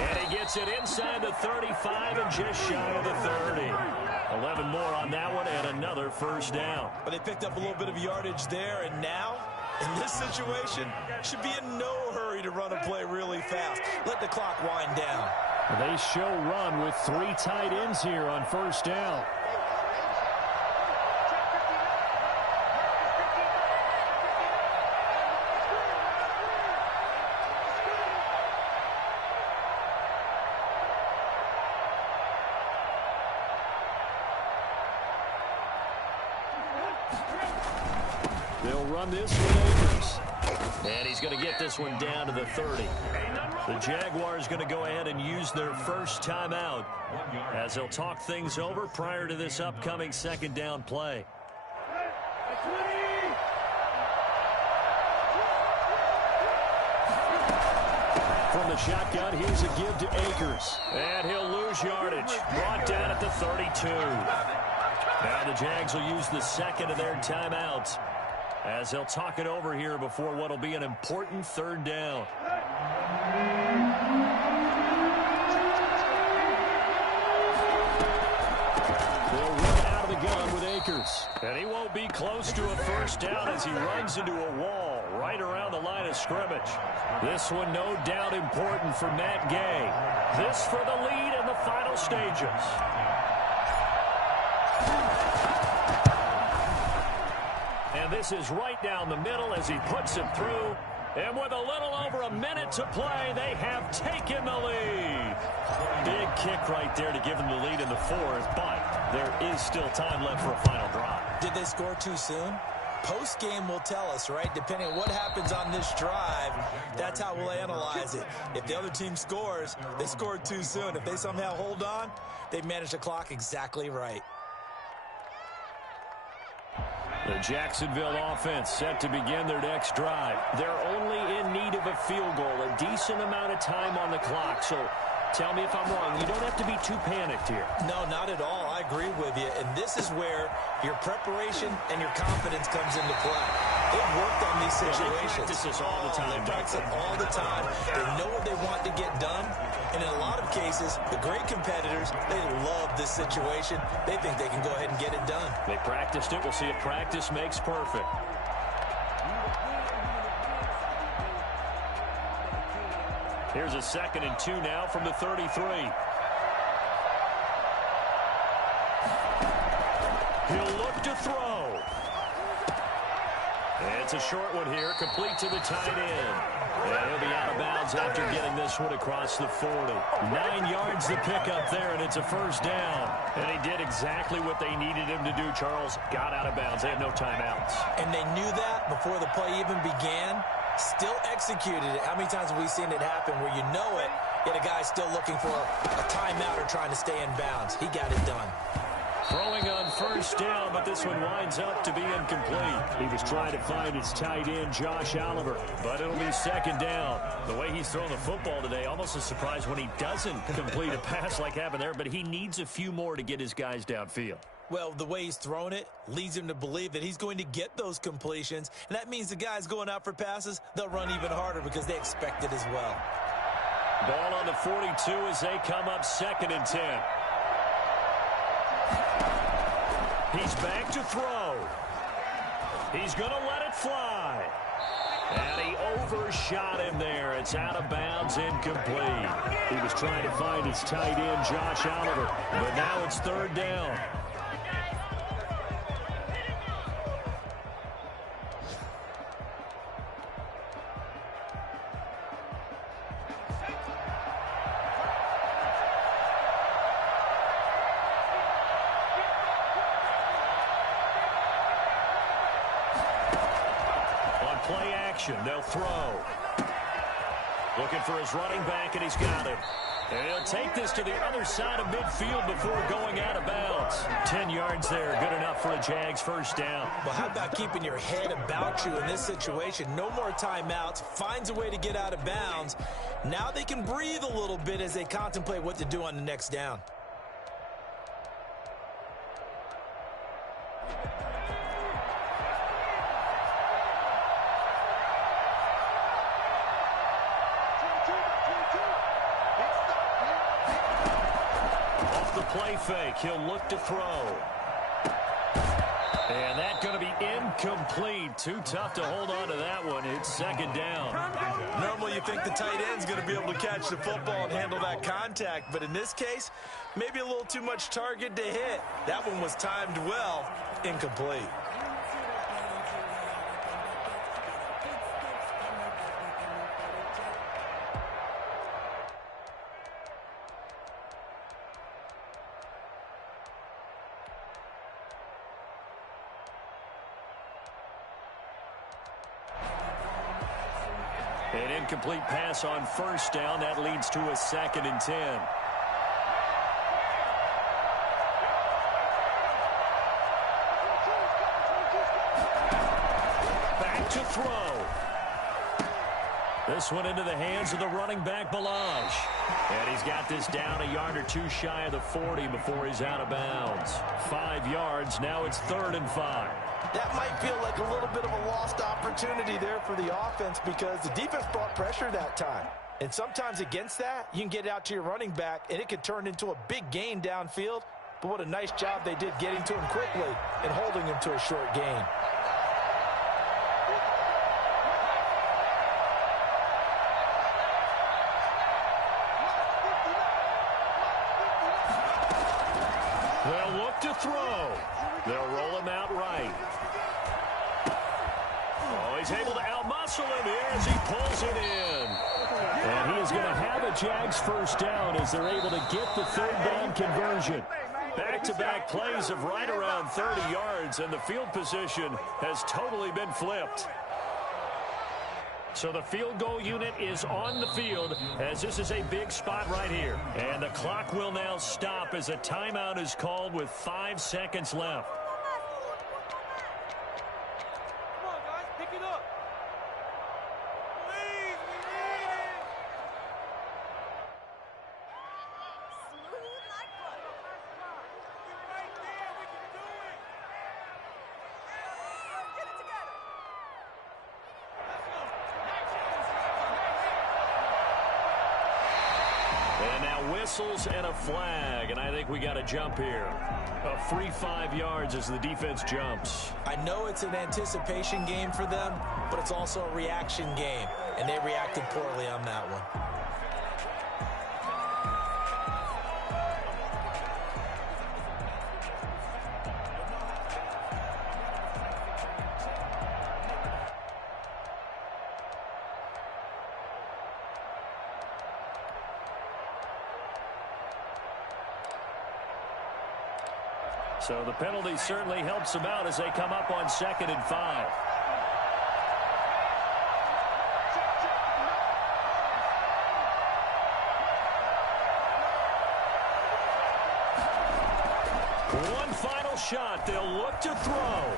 And he gets it inside the 35 and just shy of the 30. 11 more on that one and another first down. But they picked up a little bit of yardage there, and now, in this situation, should be in no hurry to run a play really fast. Let the clock wind down. They show run with 3 tight ends here on first down. They'll run this with Akers. And he's going to get this one down to the 30. The Jaguars going to go ahead and use their first timeout as they'll talk things over prior to this upcoming second down play. From the shotgun, here's a give to Akers. And he'll lose yardage. Brought down at the 32. Now the Jags will use the second of their timeouts as they'll talk it over here before what will be an important third down. They'll run out of the gun with Akers. And he won't be close to a first down as he runs into a wall right around the line of scrimmage. This one no doubt important for Matt Gay. This for the lead in the final stages. And this is right down the middle as he puts it through. And with a little over a minute to play, they have taken the lead. Big kick right there to give them the lead in the fourth, but there is still time left for a final drive. Did they score too soon? Post-game will tell us, right? Depending on what happens on this drive, that's how we'll analyze it. If the other team scores, they scored too soon. If they somehow hold on, they've managed the clock exactly right. The Jacksonville offense set to begin their next drive. They're only in need of a field goal, a decent amount of time on the clock. So tell me if I'm wrong. You don't have to be too panicked here. No, not at all. I agree with you. And this is where your preparation and your confidence comes into play. They've worked on these situations. They practice this all the time. They practice it all the time. They know what they want to get done. And in a lot of cases, the great competitors, they love this situation. They think they can go ahead and get it done. They practiced it. We'll see if practice makes perfect. Here's a 2nd and 2 now from the 33. He'll look to throw. And it's a short one here, complete to the tight end. And he'll be out of bounds after getting this one across the 40. 9 yards to pick up there, and it's a first down. And he did exactly what they needed him to do, Charles. Got out of bounds. They had no timeouts. And they knew that before the play even began. Still executed it. How many times have we seen it happen where you know it, yet a guy's still looking for a timeout or trying to stay in bounds? He got it done. Throwing on first down, but this one winds up to be incomplete. He was trying to find his tight end, Josh Oliver, but it'll be second down. The way he's throwing the football today, almost a surprise when he doesn't complete a pass like happened there, but he needs a few more to get his guys downfield. Well, the way he's thrown it leads him to believe that he's going to get those completions, and that means the guys going out for passes, they'll run even harder because they expect it as well. Ball on the 42 as they come up 2nd and 10. He's back to throw. He's going to let it fly. And he overshot him there. It's out of bounds, incomplete. He was trying to find his tight end, Josh Oliver, but now it's 3rd down. Play action. They'll throw. Looking for his running back, and he's got him. And he'll take this to the other side of midfield before going out of bounds. 10 yards there. Good enough for a Jags first down. Well, how about keeping your head about you in this situation? No more timeouts. Finds a way to get out of bounds. Now they can breathe a little bit as they contemplate what to do on the next down. Play fake. He'll look to throw. And that's going to be incomplete. Too tough to hold on to that one. It's 2nd down. Normally you think the tight end's going to be able to catch the football and handle that contact, but in this case, maybe a little too much target to hit. That one was timed well. Incomplete. An incomplete pass on first down. That leads to a 2nd and 10. Back to throw. This one into the hands of the running back, Balaj. And he's got this down a yard or two shy of the 40 before he's out of bounds. 5 yards. Now it's 3rd and 5. That might feel like a little bit of a lost opportunity there for the offense because the defense brought pressure that time. And sometimes against that, you can get it out to your running back, and it could turn into a big gain downfield. But what a nice job they did getting to him quickly and holding him to a short gain. They'll look to throw. They'll roll him out right. Oh, he's able to outmuscle him here as he pulls it in. And he is going to have a Jags first down as they're able to get the 3rd down conversion. Back-to-back plays of right around 30 yards, and the field position has totally been flipped. So the field goal unit is on the field as this is a big spot right here. And the clock will now stop as a timeout is called with 5 seconds left. Come on, guys, pick it up. Please, we need it. Smooth like butter. We're right there. We can do it. Get it together. And now whistles and a flag, and I think we got a jump here. A free 5 yards as the defense jumps. I know it's an anticipation game for them, but it's also a reaction game, and they reacted poorly on that one. So the penalty certainly helps them out as they come up on 2nd and 5. One final shot. They'll look to throw.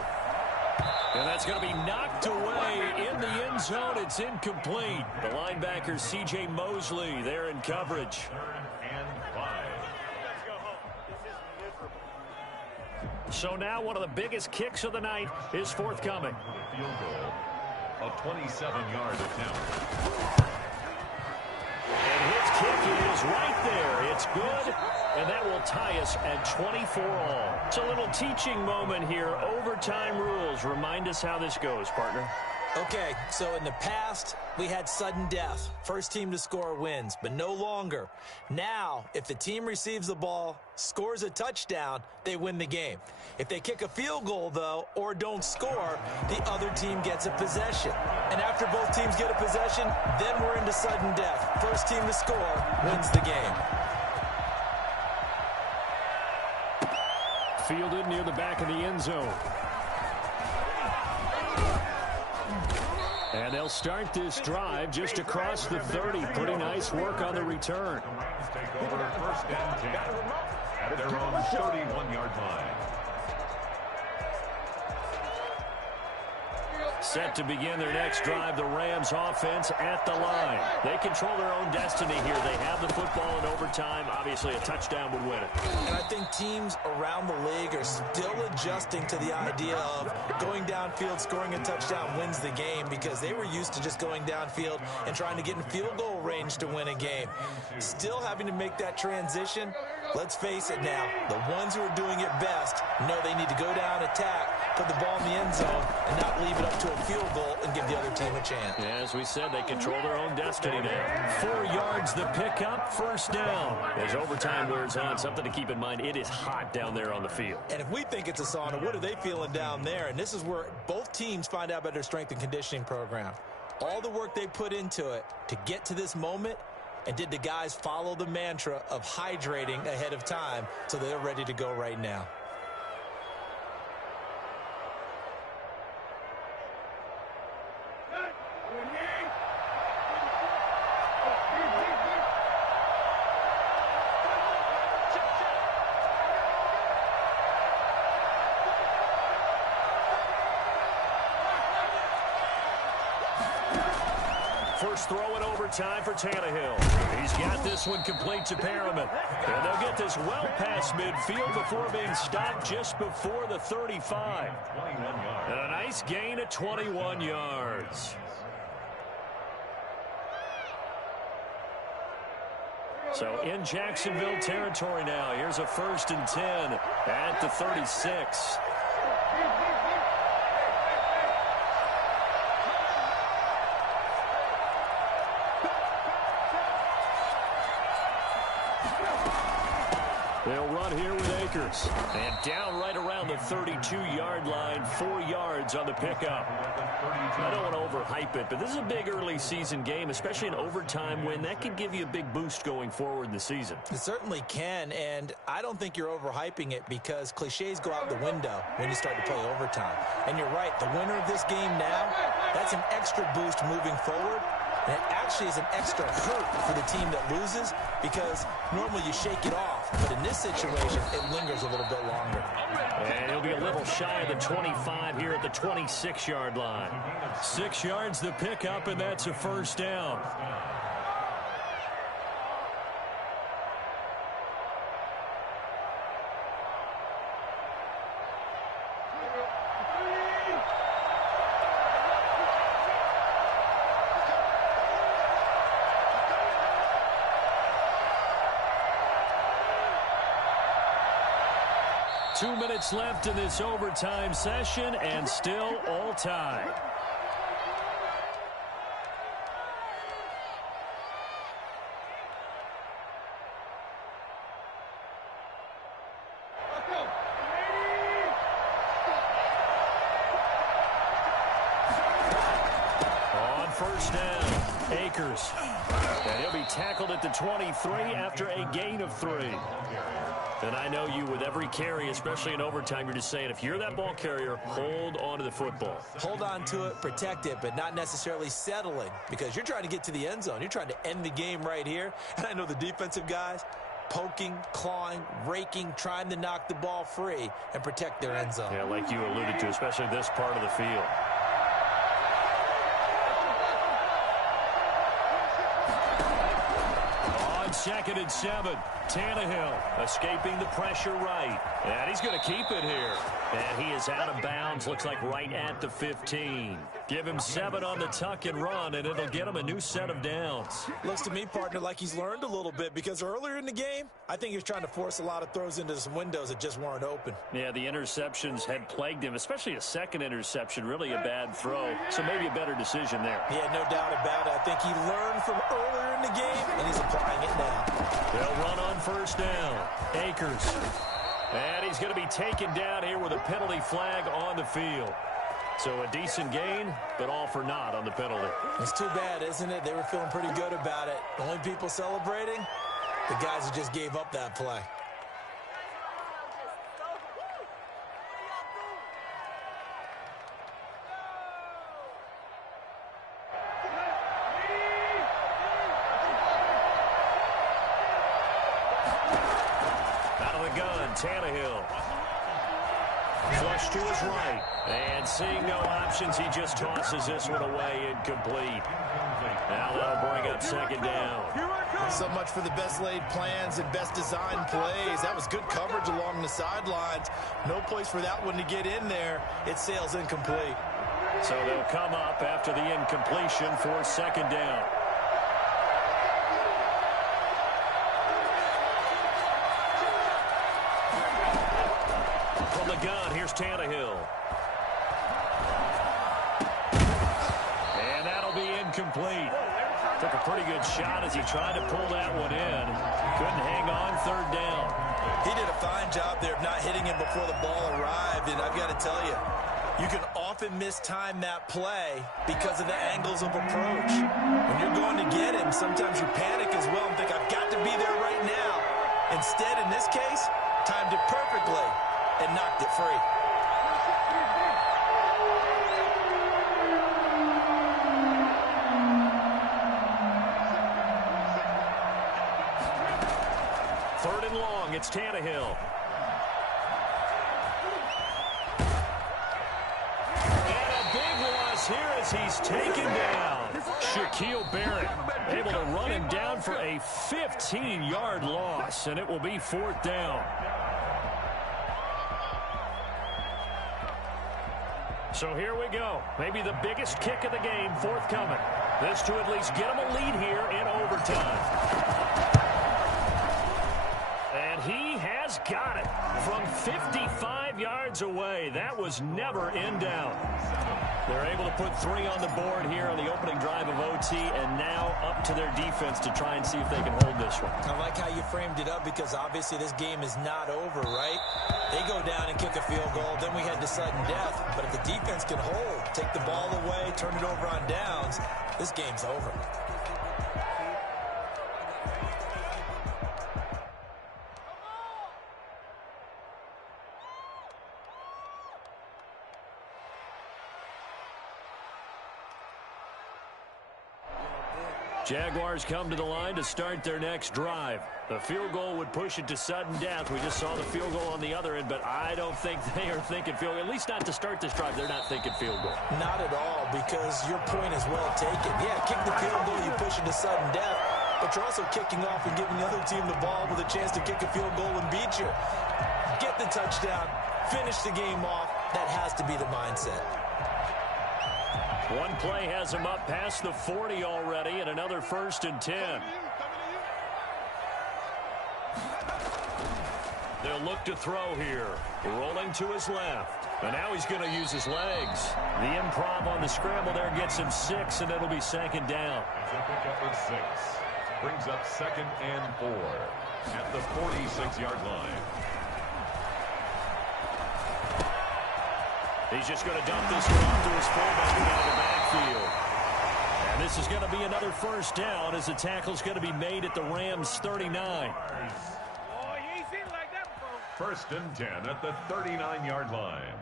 And that's going to be knocked away in the end zone. It's incomplete. The linebacker, C.J. Mosley, there in coverage. 3rd and 5. So now one of the biggest kicks of the night is forthcoming. Field goal, a 27-yard attempt. And his kick is right there. It's good, and that will tie us at 24-all. It's a little teaching moment here. Overtime rules. Remind us how this goes, partner. Okay, so in the past, we had sudden death. First team to score wins, but no longer. Now, if the team receives the ball, scores a touchdown, they win the game. If they kick a field goal, though, or don't score, the other team gets a possession. And after both teams get a possession, then we're into sudden death. First team to score wins the game. Fielded near the back of the end zone. And they'll start this drive just across the 30. Pretty nice work on the return. Take over 1st and 10 at their own 31-yard line. Set to begin their next drive, the Rams offense at the line. They control their own destiny here. They have the football in overtime. Obviously, a touchdown would win it. And I think teams around the league are still adjusting to the idea of going downfield, scoring a touchdown wins the game, because they were used to just going downfield and trying to get in field goal range to win a game. Still having to make that transition. Let's face it now, the ones who are doing it best know they need to go down, attack, put the ball in the end zone, and not leave it up to a field goal and give the other team a chance. Yeah, as we said, they control their own destiny now. 4 yards the pickup, 1st down. As overtime wears on, something to keep in mind, it is hot down there on the field. And if we think it's a sauna, what are they feeling down there? And this is where both teams find out about their strength and conditioning program. All the work they put into it to get to this moment, and did the guys follow the mantra of hydrating ahead of time so they're ready to go right now? First throw in overtime for Tannehill. He's got this one complete to Perriman. And they'll get this well past midfield before being stopped just before the 35. And a nice gain of 21 yards. So in Jacksonville territory now. Here's a 1st and 10 at the 36. They'll run here with Akers. And down right around the 32-yard line, 4 yards on the pickup. I don't want to overhype it, but this is a big early season game, especially an overtime win. That could give you a big boost going forward in the season. It certainly can, and I don't think you're overhyping it, because cliches go out the window when you start to play overtime. And you're right, the winner of this game now, that's an extra boost moving forward. And it actually is an extra hurt for the team that loses, because normally you shake it off. But in this situation, it lingers a little bit longer. And he'll be a little shy of the 25 here at the 26-yard line. 6 yards the pickup, and that's a 1st down. Two minutes left in this overtime session, and still all tied. On 1st down, Akers. And he'll be tackled at the 23 after a gain of 3. And I know you, with every carry, especially in overtime, you're just saying, if you're that ball carrier, hold on to the football. Hold on to it, protect it, but not necessarily settling, because you're trying to get to the end zone. You're trying to end the game right here. And I know the defensive guys, poking, clawing, raking, trying to knock the ball free and protect their end zone. Yeah, like you alluded to, especially this part of the field. On 2nd and 7, Tannehill escaping the pressure right. And he's going to keep it here. And he is out of bounds, looks like right at the 15. Give him 7 on the tuck and run, and it'll get him a new set of downs. Looks to me, partner, like he's learned a little bit, because earlier in the game, I think he was trying to force a lot of throws into some windows that just weren't open. Yeah, the interceptions had plagued him, especially a second interception, really a bad throw. So maybe a better decision there. Yeah, no doubt about it. I think he learned from earlier in the game, and he's applying it now. They'll run on 1st down. Akers. And he's going to be taken down here with a penalty flag on the field. So a decent gain, but all for naught on the penalty. It's too bad, isn't it? They were feeling pretty good about it. The only people celebrating, the guys who just gave up that play. Out of the gun, Tannehill. Flush to his right. And seeing no options, he just tosses this one away incomplete. Now that'll bring up 2nd down. So much for the best laid plans and best designed plays. That was good coverage along the sidelines. No place for that one to get in there. It sails incomplete. So they'll come up after the incompletion for 2nd down. From the gun, here's Tannehill. And that'll be incomplete. Took a pretty good shot as he tried to pull that one in. Couldn't hang on 3rd down. He did a fine job there of not hitting him before the ball arrived, and I've got to tell you, you can often mistime that play because of the angles of approach. When you're going to get him, sometimes you panic as well and think, I've got to be there right now. Instead, in this case, timed it perfectly and knocked it free. Third and long, it's Tannehill. And a big loss here as he's taken down. Shaquille Barrett able to run him down for a 15-yard loss, and it will be 4th down. So here we go. Maybe the biggest kick of the game forthcoming. This to at least get him a lead here in overtime. And he has got it from 55 yards away. That was never in doubt. They're able to put 3 on the board here on the opening drive of OT, and now up to their defense to try and see if they can hold this one. I like how you framed it up, because obviously this game is not over, right? They go down and kick a field goal, then we head to sudden death. But if the defense can hold, take the ball away, turn it over on downs, this game's over. Jaguars come to the line to start their next drive. The field goal would push it to sudden death. We just saw the field goal on the other end, but I don't think they are thinking field goal. At least not to start this drive. They're not thinking field goal. Not at all, because your point is well taken. Yeah, kick the field goal, you push it to sudden death, but you're also kicking off and giving the other team the ball with a chance to kick a field goal and beat you. Get the touchdown, finish the game off. That has to be the mindset. One play has him up past the 40 already, and another 1st and 10. They'll look to throw here. Rolling to his left. And now he's going to use his legs. The improv on the scramble there gets him 6, and it'll be 2nd down. He'll pick up with 6. Brings up 2nd and 4 at the 46-yard line. He's just going to dump this one off to his fullback out of the backfield. And this is going to be another 1st down as the tackle's going to be made at the Rams' 39. Oh, he ain't seen it like that before. 1st and 10 at the 39-yard line.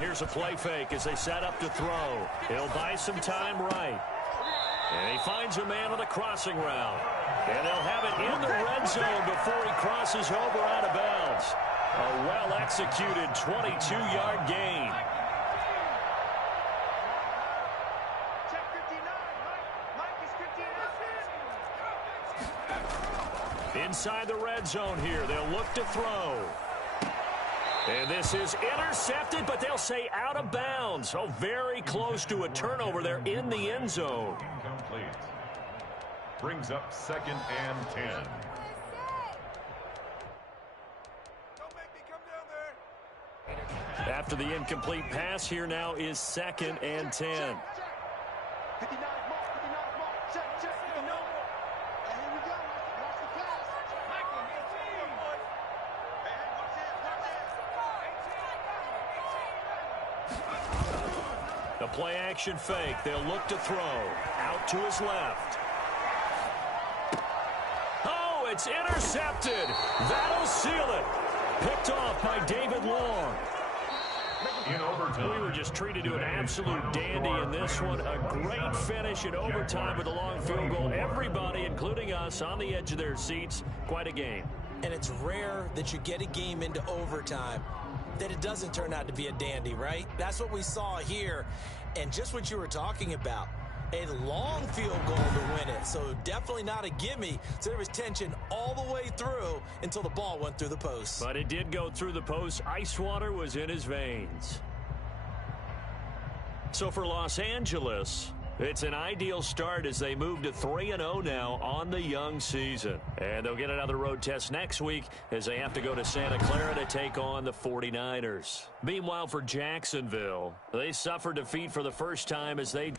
Here's a play fake as they set up to throw. He'll buy some time right. And he finds a man on the crossing route. And they'll have it in the red zone before he crosses over out of bounds. A well-executed 22-yard gain. Check 59. Mike is 59. Inside the red zone here, they'll look to throw. And this is intercepted, but they'll say out of bounds. Oh, very close to a turnover there in the end zone. Incomplete. Brings up 2nd and 10. Don't make me come down there. After the incomplete pass, here now is 2nd and 10. 59 mark, 59 mark. Check, check. And here we go. Watch the pass. Michael, good team. Hey, watch it, The play action fake. They'll look to throw. Out to his left. Oh, it's intercepted. That'll seal it. Picked off by David Long. In overtime. We were just treated to an absolute dandy in this one. A great finish in overtime with a long field goal. Everybody, including us, on the edge of their seats. Quite a game. And it's rare that you get a game into overtime that it doesn't turn out to be a dandy, right? That's what we saw here. And just what you were talking about, a long field goal to win it. So definitely not a gimme. So there was tension all the way through until the ball went through the post. But it did go through the post. Ice water was in his veins. So for Los Angeles, it's an ideal start as they move to 3-0 now on the young season. And they'll get another road test next week as they have to go to Santa Clara to take on the 49ers. Meanwhile, for Jacksonville, they suffered defeat for the first time as they...